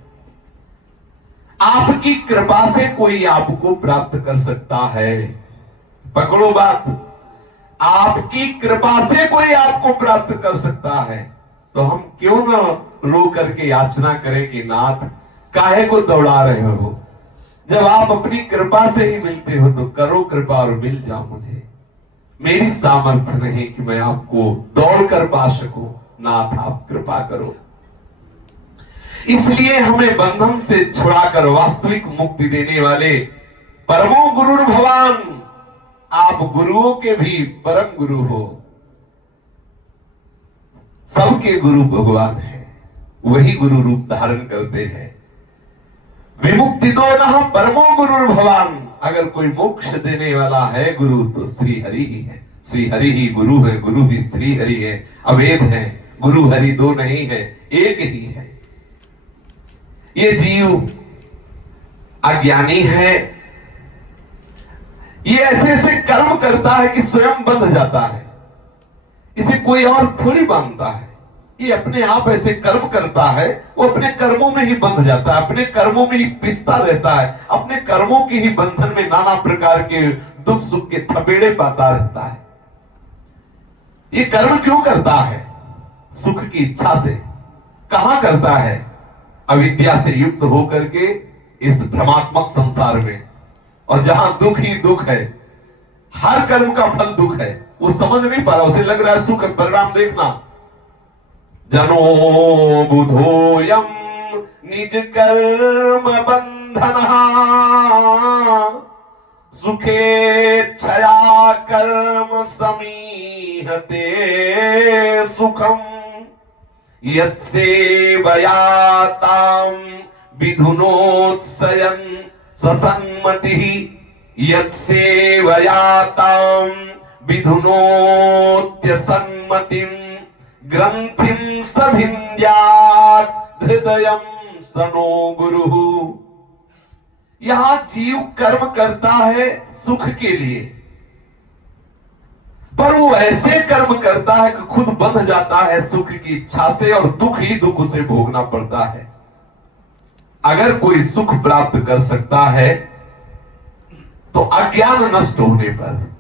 आपकी कृपा से कोई आपको प्राप्त कर सकता है। पकड़ो बात, आपकी कृपा से कोई आपको प्राप्त कर सकता है। तो हम क्यों न रो करके याचना करें कि नाथ काहे को दौड़ा रहे हो, जब आप अपनी कृपा से ही मिलते हो तो करो कृपा और मिल जाओ मुझे। मेरी सामर्थ्य नहीं कि मैं आपको दौड़ कर पा सकूं, नाथ आप कृपा करो। इसलिए हमें बंधन से छुड़ाकर वास्तविक मुक्ति देने वाले परमो गुरु भगवान, आप गुरुओं के भी परम गुरु हो। सबके गुरु भगवान है, वही गुरु रूप धारण करते हैं। विमुक्ति दो न परमो गुरु भगवान। अगर कोई मोक्ष देने वाला है गुरु तो श्री हरि ही है। श्री हरि ही गुरु है, गुरु ही श्री हरि है। अभेद है, गुरु हरि दो नहीं है, एक ही है। ये जीव अज्ञानी है, ये ऐसे ऐसे कर्म करता है कि स्वयं बंध जाता है, इसे कोई और थोड़ी बांधता है। ये अपने आप ऐसे कर्म करता है, वो अपने कर्मों में ही बंध जाता है, अपने कर्मों में ही पिसता रहता है, अपने कर्मों के ही बंधन में नाना प्रकार के दुख सुख के थपेड़े पाता रहता है। ये कर्म क्यों करता है? सुख की इच्छा से। कहां करता है? अविद्या से युक्त होकर के इस भ्रमात्मक संसार में। और जहां दुख ही दुख है, हर कर्म का फल दुख है, वो समझ नहीं पा रहा, उसे लग रहा है सुख है। परिणाम देखना, जनो बुधोयम निज कर्म बंधन सुखे छया कर्म समीहते सुखम यत्सेवयातां विधुनोत्सयन् ससन्मतिः यत्सेवयातां विधुनोत्यसन्मतिं ग्रंथिं सभिन्द्यात् हृदयं सनो गुरुः। यहां जीव कर्म करता है सुख के लिए, पर वो ऐसे कर्म करता है कि खुद बंध जाता है सुख की इच्छा से, और दुख ही दुख उसे भोगना पड़ता है। अगर कोई सुख प्राप्त कर सकता है तो अज्ञान नष्ट होने पर,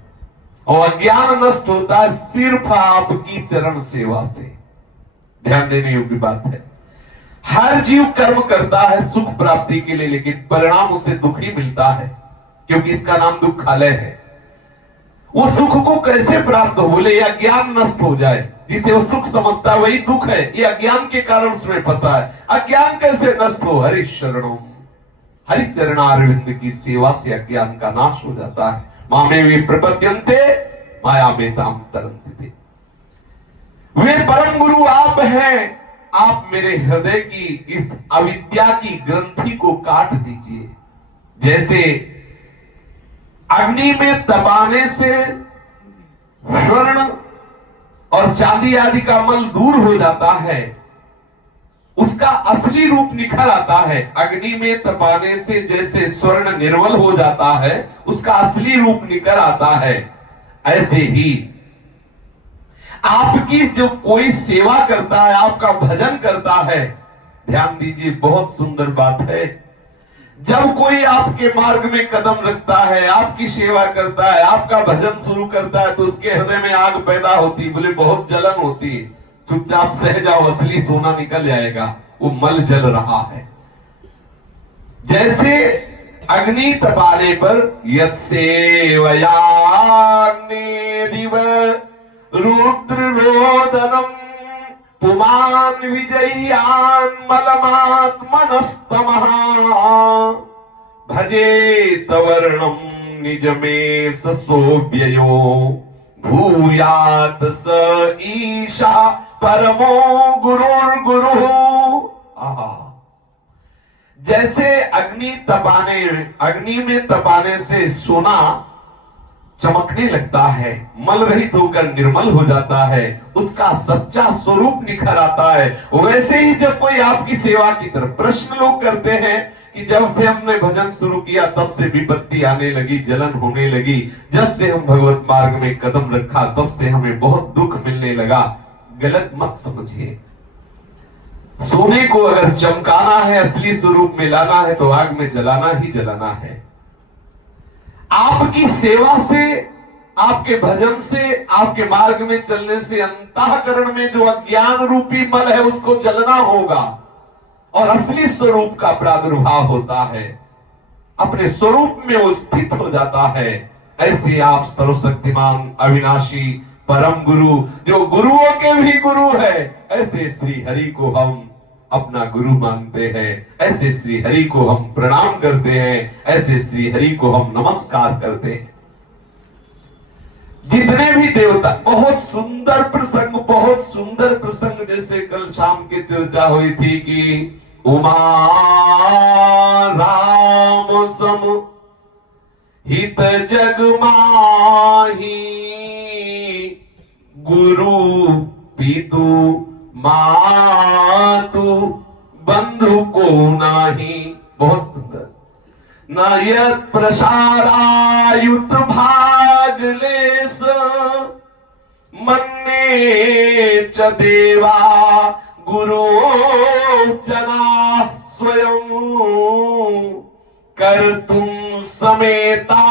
और अज्ञान नष्ट होता है सिर्फ आपकी चरण सेवा से। ध्यान देने योग्य बात है। हर जीव कर्म करता है सुख प्राप्ति के लिए, लेकिन परिणाम उसे दुख ही मिलता है, क्योंकि इसका नाम दुखालय है। वो सुख को कैसे प्राप्त हो? बोले यह अज्ञान नष्ट हो जाए। जिसे वो सुख समझता है वही दुख है, ये अज्ञान के कारण उसमें फंसा है। अज्ञान कैसे नष्ट हो? हरि शरणों, हरि चरणारविंद की सेवा से अज्ञान का नाश हो जाता है। मामे वे प्रपद्यन्ते माया में ताम तरन्ते। वे परम गुरु आप हैं, आप मेरे हृदय की इस अविद्या की ग्रंथि को काट दीजिए। जैसे अग्नि में दबाने से स्वर्ण और चांदी आदि का मल दूर हो जाता है, उसका असली रूप निखर आता है। अग्नि में तपाने से जैसे स्वर्ण निर्मल हो जाता है, उसका असली रूप निखर आता है, ऐसे ही आपकी जो कोई सेवा करता है, आपका भजन करता है, ध्यान दीजिए, बहुत सुंदर बात है। जब कोई आपके मार्ग में कदम रखता है, आपकी सेवा करता है, आपका भजन शुरू करता है, तो उसके हृदय में आग पैदा होती, बोले बहुत जलन होती है। चुपचाप सह जाओ, असली सोना निकल जाएगा, वो मल जल रहा है। जैसे अग्नि तपाने पर यत्सेवयाग्निरिव रुद्र रोदनम पुमान विजयान मलमात्मनस्तमः भजेत वर्णम निज में ससोव्ययो भूयात स ईशा परमो गुरुर्गुरु। जैसे अग्नि में तपाने से सोना चमकने लगता है, मल रहित होकर निर्मल हो जाता है, उसका सच्चा स्वरूप निखर आता है। वैसे ही जब कोई आपकी सेवा की तरफ, प्रश्न लोग करते हैं कि जब से हमने भजन शुरू किया तब से विपत्ति आने लगी, जलन होने लगी, जब से हम भगवत मार्ग में कदम रखा तब से हमें बहुत दुख मिलने लगा। गलत मत समझिए। सोने को अगर चमकाना है, असली स्वरूप में लाना है, तो आग में जलाना ही जलाना है। आपकी सेवा से, आपके भजन से, आपके मार्ग में चलने से अंतःकरण में जो अज्ञान रूपी मल है उसको जलना होगा और असली स्वरूप का प्रादुर्भाव होता है, अपने स्वरूप में वो स्थित हो जाता है। ऐसे आप सर्वशक्तिमान अविनाशी परम गुरु, जो गुरुओं के भी गुरु है, ऐसे श्री हरि को हम अपना गुरु मानते हैं, ऐसे श्री हरि को हम प्रणाम करते हैं, ऐसे श्री हरि को हम नमस्कार करते हैं। जितने भी देवता, बहुत सुंदर प्रसंग, बहुत सुंदर प्रसंग, जैसे कल शाम की चर्चा हुई थी कि उमा राम सम हित जग माही गुरु पितु मातु बंधु को नाही। बहुत सुंदर। नयत प्रसारायुत भाग लेस मन्ने च देवा गुरु जना स्वयं कर तुम समेता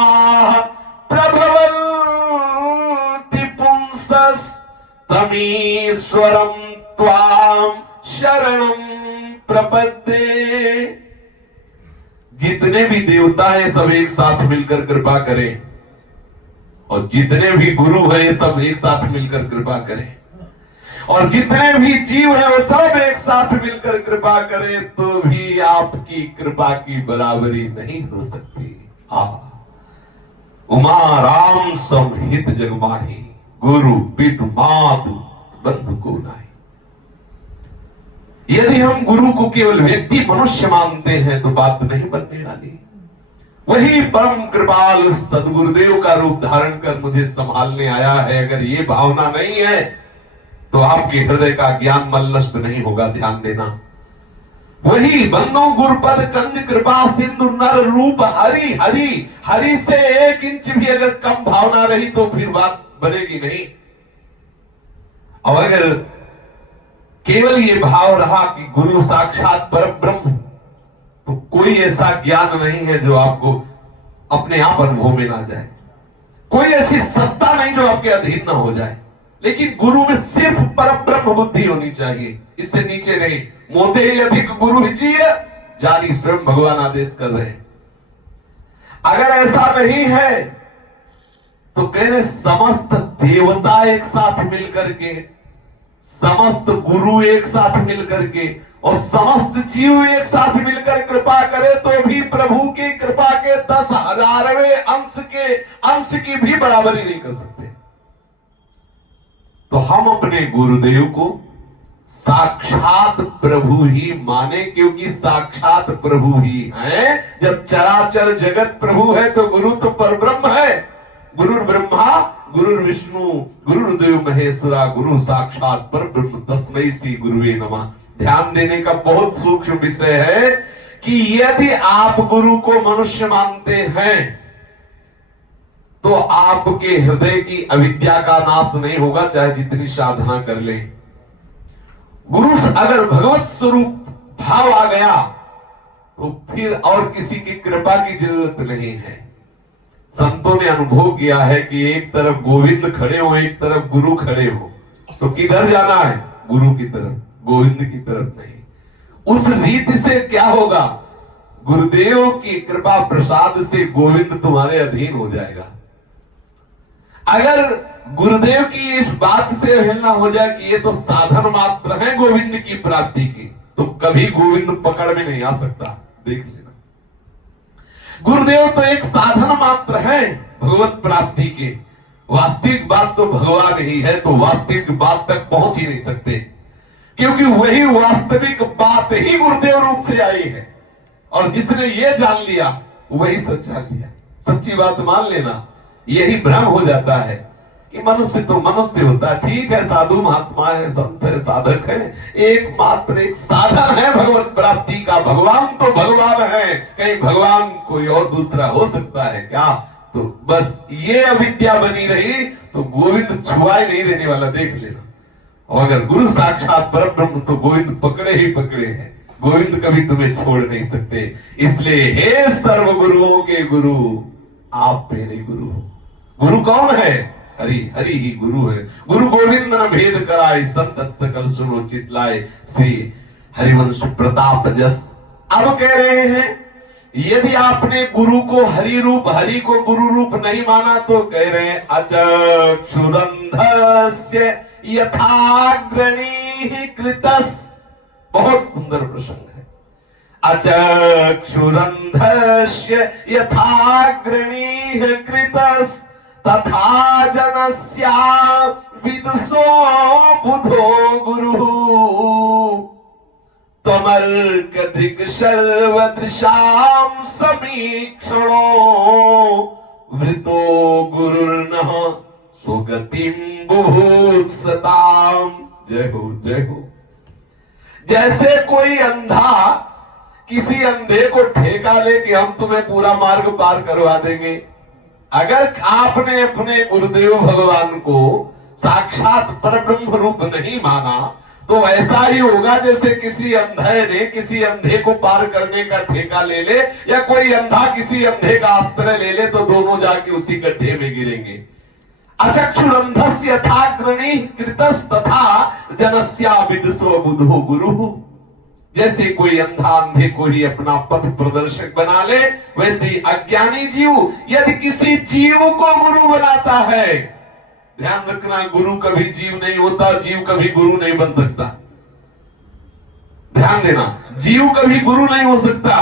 प्रभवन्ति पुंसस तमीश्वरम त्वाम शरणम प्रपद्ये। जितने भी देवता हैं सब एक साथ मिलकर कृपा करें, और जितने भी गुरु हैं सब एक साथ मिलकर कृपा करें, और जितने भी जीव हैं वो सब एक साथ मिलकर कृपा करें, तो भी आपकी कृपा की बराबरी नहीं हो सकती। उमा राम समहित जगमाही गुरु पितु मातु बंधु को नाही। यदि हम गुरु को केवल व्यक्ति मनुष्य मानते हैं तो बात नहीं बनने वाली। वही परम कृपाल सदगुरुदेव का रूप धारण कर मुझे संभालने आया है, अगर ये भावना नहीं है तो आपके हृदय का ज्ञान मल नष्ट नहीं होगा। ध्यान देना। वही बंदो गुरुपद कंज कृपा सिंधु नर रूप हरि हरि हरि से 1 इंच भी अगर कम भावना रही तो फिर बात बनेगी नहीं। और अगर केवल ये भाव रहा कि गुरु साक्षात पर ब्रह्म, तो कोई ऐसा ज्ञान नहीं है जो आपको अपने आप अनुभव में ना जाए, कोई ऐसी सत्ता नहीं जो आपके अधीन ना हो जाए। लेकिन गुरु में सिर्फ पर ब्रह्म बुद्धि होनी चाहिए, इससे नीचे नहीं। मोदे अधिक गुरु हिजिए जानी स्वयं भगवान आदेश कर रहे हैं। अगर ऐसा नहीं है तो कह रहे समस्त देवता एक साथ मिलकर के समस्त गुरु एक साथ मिलकर के और समस्त जीव एक साथ मिलकर कृपा करे तो भी प्रभु की कृपा के 10,000वें अंश की भी बराबरी नहीं कर सकते। तो हम अपने गुरुदेव को साक्षात प्रभु ही माने, क्योंकि साक्षात प्रभु ही है। जब चराचर जगत प्रभु है तो गुरु तो परब्रह्म है। गुरु ब्रह्मा गुरु विष्णु गुरुदेव महेश्वरा गुरु साक्षात परब्रह्म तस्मै श्री गुरुवे नमः। ध्यान देने का बहुत सूक्ष्म विषय है कि यदि आप गुरु को मनुष्य मानते हैं तो आपके हृदय की अविद्या का नाश नहीं होगा, चाहे जितनी साधना कर ले। गुरु अगर भगवत स्वरूप भाव आ गया तो फिर और किसी की कृपा की जरूरत नहीं है। संतों ने अनुभव किया है कि एक तरफ गोविंद खड़े हो, एक तरफ गुरु खड़े हो, तो किधर जाना है? गुरु की तरफ, गोविंद की तरफ नहीं। उस रीति से क्या होगा? गुरुदेव की कृपा प्रसाद से गोविंद तुम्हारे अधीन हो जाएगा। अगर गुरुदेव की इस बात से हिलना हो जाए कि ये तो साधन मात्र है गोविंद की प्राप्ति की, तो कभी गोविंद पकड़ में नहीं आ सकता। देख लेना, गुरुदेव तो एक साधन मात्र है भगवत प्राप्ति के। वास्तविक बात तो भगवान ही है, तो वास्तविक बात तक पहुंच ही नहीं सकते, क्योंकि वही वास्तविक बात ही गुरुदेव रूप से आई है। और जिसने ये जान लिया वही सच जान लिया। सच्ची बात मान लेना। यही भ्रम हो जाता है कि मनुष्य तो मनुष्य होता है, ठीक है, साधु महात्मा है, संत है, साधक है, एकमात्र एक साधन है भगवत प्राप्ति का। भगवान तो भगवान है, कहीं भगवान कोई और दूसरा हो सकता है क्या? तो बस ये अविद्या बनी रही तो गोविंद छुआई नहीं देने वाला, देख लेना। और अगर गुरु साक्षात परब्रह्म तो गोविंद पकड़े ही पकड़े हैं। गोविंद कभी तुम्हें छोड़ नहीं सकते। इसलिए हे सर्व गुरुओं के गुरु, आप मेरे गुरु हो। गुरु कौन है? हरि, हरि ही गुरु है। गुरु गोविंद न भेद कराए, संत सकल सुनो चितलाए, श्री हरिवंश प्रताप जस। अब कह रहे हैं यदि आपने गुरु को हरि रूप, हरि को गुरु रूप नहीं माना तो कह रहे हैं अचक्षुरंधस्य यथाग्रणी कृतस्। बहुत सुंदर प्रसंग है। अचक्षुरंधस्य यथाग्रणी कृतस् तथा जनस्या विदुषो बुधो गुरु त्वमर्क दृक् सर्वदृशां समीक्षणो वृतो गुरुर्नः सुगतिं बुभूत्सताम्। जय हो, जय हो। जैसे कोई अंधा किसी अंधे को ठेका ले कि हम तुम्हें पूरा मार्ग पार करवा देंगे। अगर आपने अपने गुरुदेव भगवान को साक्षात परब्रह्म रूप नहीं माना तो ऐसा ही होगा जैसे किसी अंधे ने किसी अंधे को पार करने का ठेका ले ले, या कोई अंधा किसी अंधे का आश्रय ले ले, तो दोनों जाके उसी गड्ढे में गिरेंगे। अचक्षुरंधस्य यथाग्रणी कृतस् तथा जनस्या विदुषो बुधो गुरु। जैसे कोई अंधा अंधे को ही अपना पथ प्रदर्शक बना ले, वैसे ही अज्ञानी जीव यदि किसी जीव को गुरु बनाता है, ध्यान रखना, गुरु कभी जीव नहीं होता, जीव कभी गुरु नहीं बन सकता। ध्यान देना, जीव कभी गुरु नहीं हो सकता,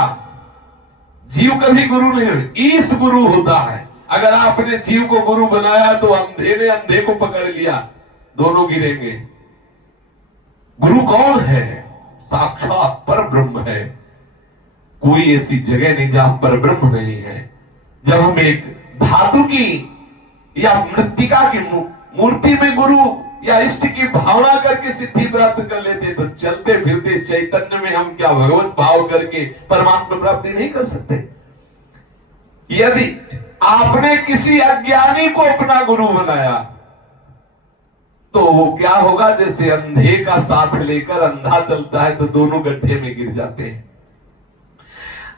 जीव कभी गुरु नहीं हो, ईश गुरु होता है। अगर आपने जीव को गुरु बनाया तो अंधे ने अंधे को पकड़ लिया, दोनों गिरेंगे। गुरु कौन है? साक्षात परब्रह्म है। कोई ऐसी जगह नहीं जहां परब्रह्म नहीं है। जब हम एक धातु की या मृत्तिका की मूर्ति में गुरु या इष्ट की भावना करके सिद्धि प्राप्त कर लेते, तो चलते फिरते चैतन्य में हम क्या भगवत भाव करके परमात्मा प्राप्ति नहीं कर सकते? यदि आपने किसी अज्ञानी को अपना गुरु बनाया तो वो क्या होगा? जैसे अंधे का साथ लेकर अंधा चलता है तो दोनों गड्ढे में गिर जाते हैं।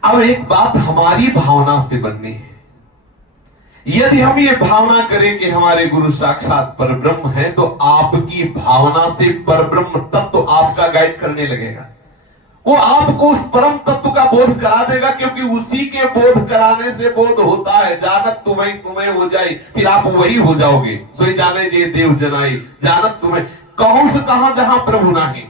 अब एक बात हमारी भावना से बननी है। यदि हम ये भावना करें कि हमारे गुरु साक्षात परब्रह्म है, तो आपकी भावना से परब्रह्म तत्व आपका गाइड करने लगेगा। वो आपको उस परम तत्व का बोध करा देगा, क्योंकि उसी के बोध कराने से बोध होता है। जानत तुम्हें तुम्हें हो जाए, फिर आप वही हो जाओगे। सोई जाने जे देव जनाई, जानत तुम्हें। कौन से कहा जहां प्रभु नहीं।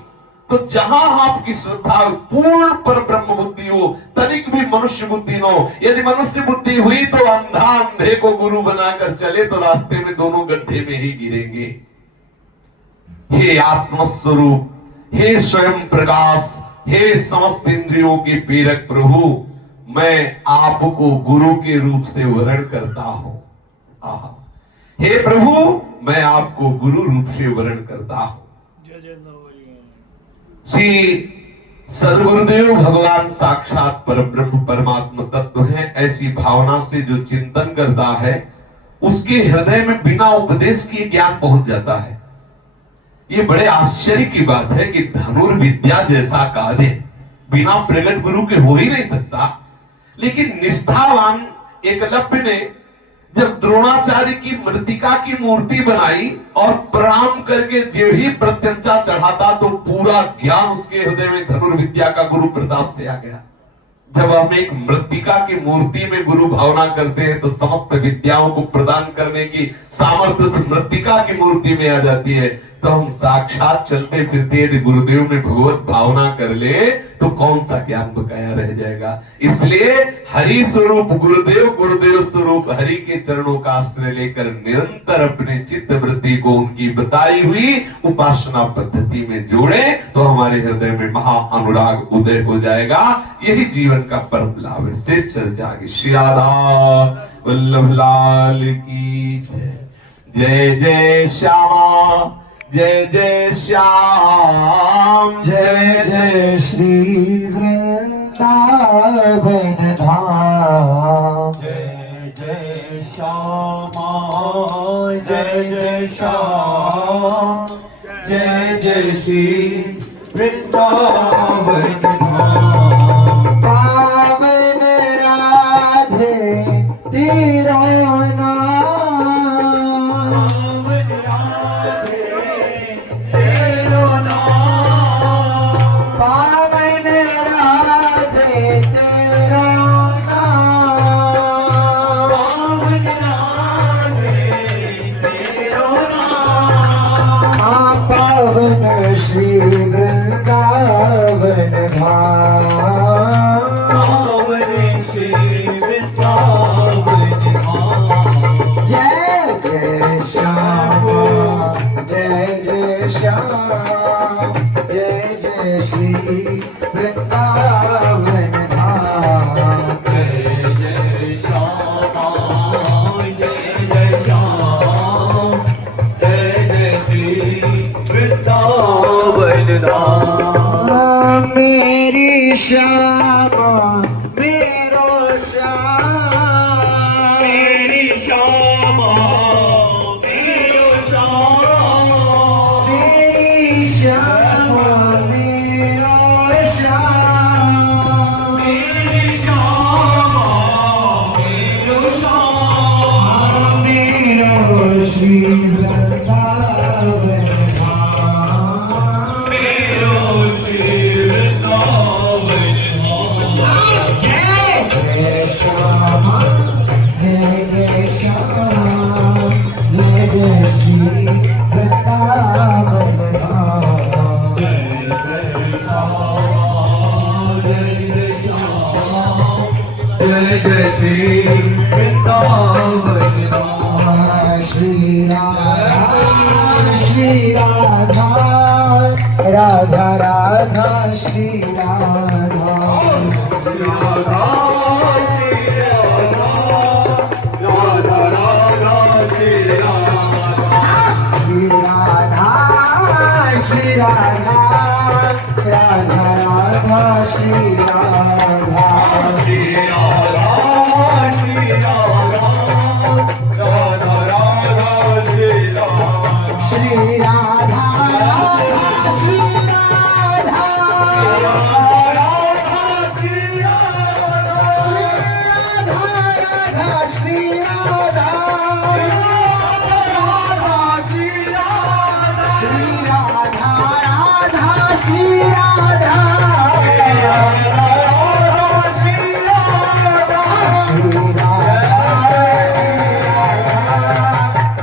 तो जहां आपकी श्रद्धा पूर्ण पर ब्रह्म बुद्धि हो, तनिक भी मनुष्य बुद्धि न हो। यदि मनुष्य बुद्धि हुई तो अंधा अंधे को गुरु बनाकर चले तो रास्ते में दोनों गड्ढे में ही गिरेंगे। हे आत्मस्वरूप, हे स्वयं प्रकाश, हे समस्त इंद्रियों के पीरक प्रभु, मैं आपको गुरु के रूप से वर्ण करता हूं। हे प्रभु, मैं आपको गुरु रूप से वर्ण करता हूं। श्री सदगुरुदेव भगवान साक्षात परब्रह्म परमात्मा तत्व है। ऐसी भावना से जो चिंतन करता है उसके हृदय में बिना उपदेश के ज्ञान पहुंच जाता है। ये बड़े आश्चर्य की बात है कि धनुर्विद्या जैसा कार्य बिना प्रगट गुरु के हो ही नहीं सकता। लेकिन निष्ठावान एकलव्य ने जब द्रोणाचार्य की मृतिका की मूर्ति बनाई और प्रणाम करके जो ही प्रत्यंचा चढ़ाता तो पूरा ज्ञान उसके हृदय में धनुर्विद्या का गुरु प्रताप से आ गया। जब हम एक मृतिका की मूर्ति में गुरु भावना करते हैं तो समस्त विद्याओं को प्रदान करने की सामर्थ्य उस मृतिका की मूर्ति में आ जाती है। तो हम साक्षात चलते फिरते यदि गुरुदेव में भगवत भावना कर ले तो कौन सा ज्ञान बकाया रह जाएगा। इसलिए हरि स्वरूप गुरुदेव, गुरुदेव स्वरूप हरि के चरणों का आश्रय लेकर निरंतर अपने चित्त वृत्ति को उनकी बताई हुई उपासना पद्धति में जोड़े तो हमारे हृदय में महा अनुराग उदय हो जाएगा। यही जीवन का परम लाभ है। शेष चर्चा की। श्री राधा वल्लभ लाल की जय। जय श्यामा, जय जय श्याम, जय जय श्री वृंदावन धाम। जय जय श्यामा, जय जय श्याम, जय जय श्री वृंदावन धाम। पावन राधे तेरा नाम, पावन राधे तेरा नाम, पावन राधे तेरा नाम, पावन राधे तेरा नाम। पावन श्री वृंदावन धाम। पावन श्री वृंदावन धाम। जय जय श्याम, जय जय श्याम, जय जय श्री वृंदावन धाम। जय जय श्यामा, जय जय श्याम, जय जय श्री वृंदावन धाम। मेरी श्यामा, मेरो श्याम, मेरी श्यामा, मेरो श्याम, मेरी श्यामा, मेरो श्याम, मेरी श्यामा, मेरो श्याम। मेरो श्री वृंदावन धाम। मेरो श्री वृंदावन धाम। जय जय श्यामा, जय जय श्याम, जय जय श्री वृंदावन धाम। जय जय श्यामा, जय जय श्यामा, जय जय श्री वृंदावन धाम। श्री राधा, श्री राधा, राधा राधा श्री राधा। राधा श्री राधा, राधा राधा श्री राधा। श्री राधा, श्री राधा, राधा राधा श्री राधा। श्री राधा, श्री राधा, राधा राधा श्री राधा। श्री राधा, राधा श्री राधा, श्री राधा, श्री राधा, श्री राधा, राधा श्री राधा, श्री राधा,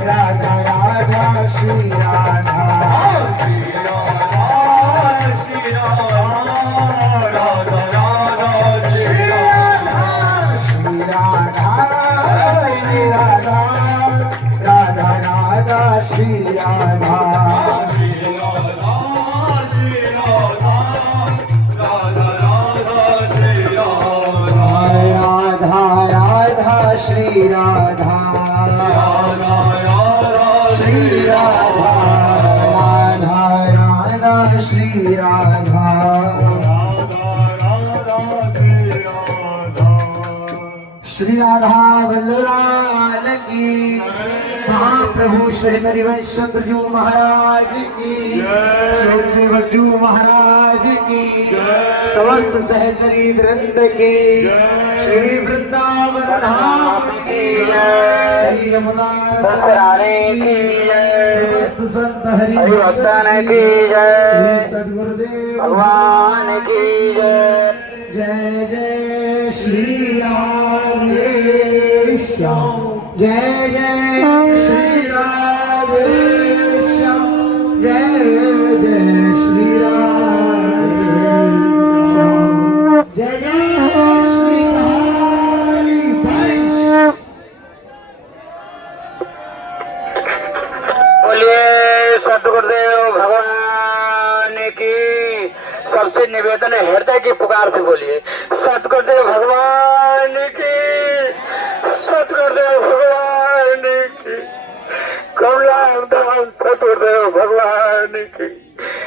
राधा राधा श्री राधा। राधा राधा राधा श्री राधा राधा राधा श्री राधा श्री राधा बलराम की महाप्रभु श्री हरिवंशंद्रजू महाराज की श्री सेवकजू महाराज की समस्त सहचरी वृंद की श्री वृंदावन धाम की श्री यमुना सरारे की समस्त संत हरि भक्तन की श्री सद्गुरुदेव भगवान की जय जय श्री राधे श्याम जय जय श्री राधे श्याम जय जय श्री राधे श्याम जय जय श्री हरि वंश बोलिए सतगुरुदेव भगवान की। सबसे निवेदन है हृदय की पुकार से बोलिए सतगुरुदेव भगवान की, सतगुरुदेव भगवान की, कमला धाम सतगुरुदेव भगवान की।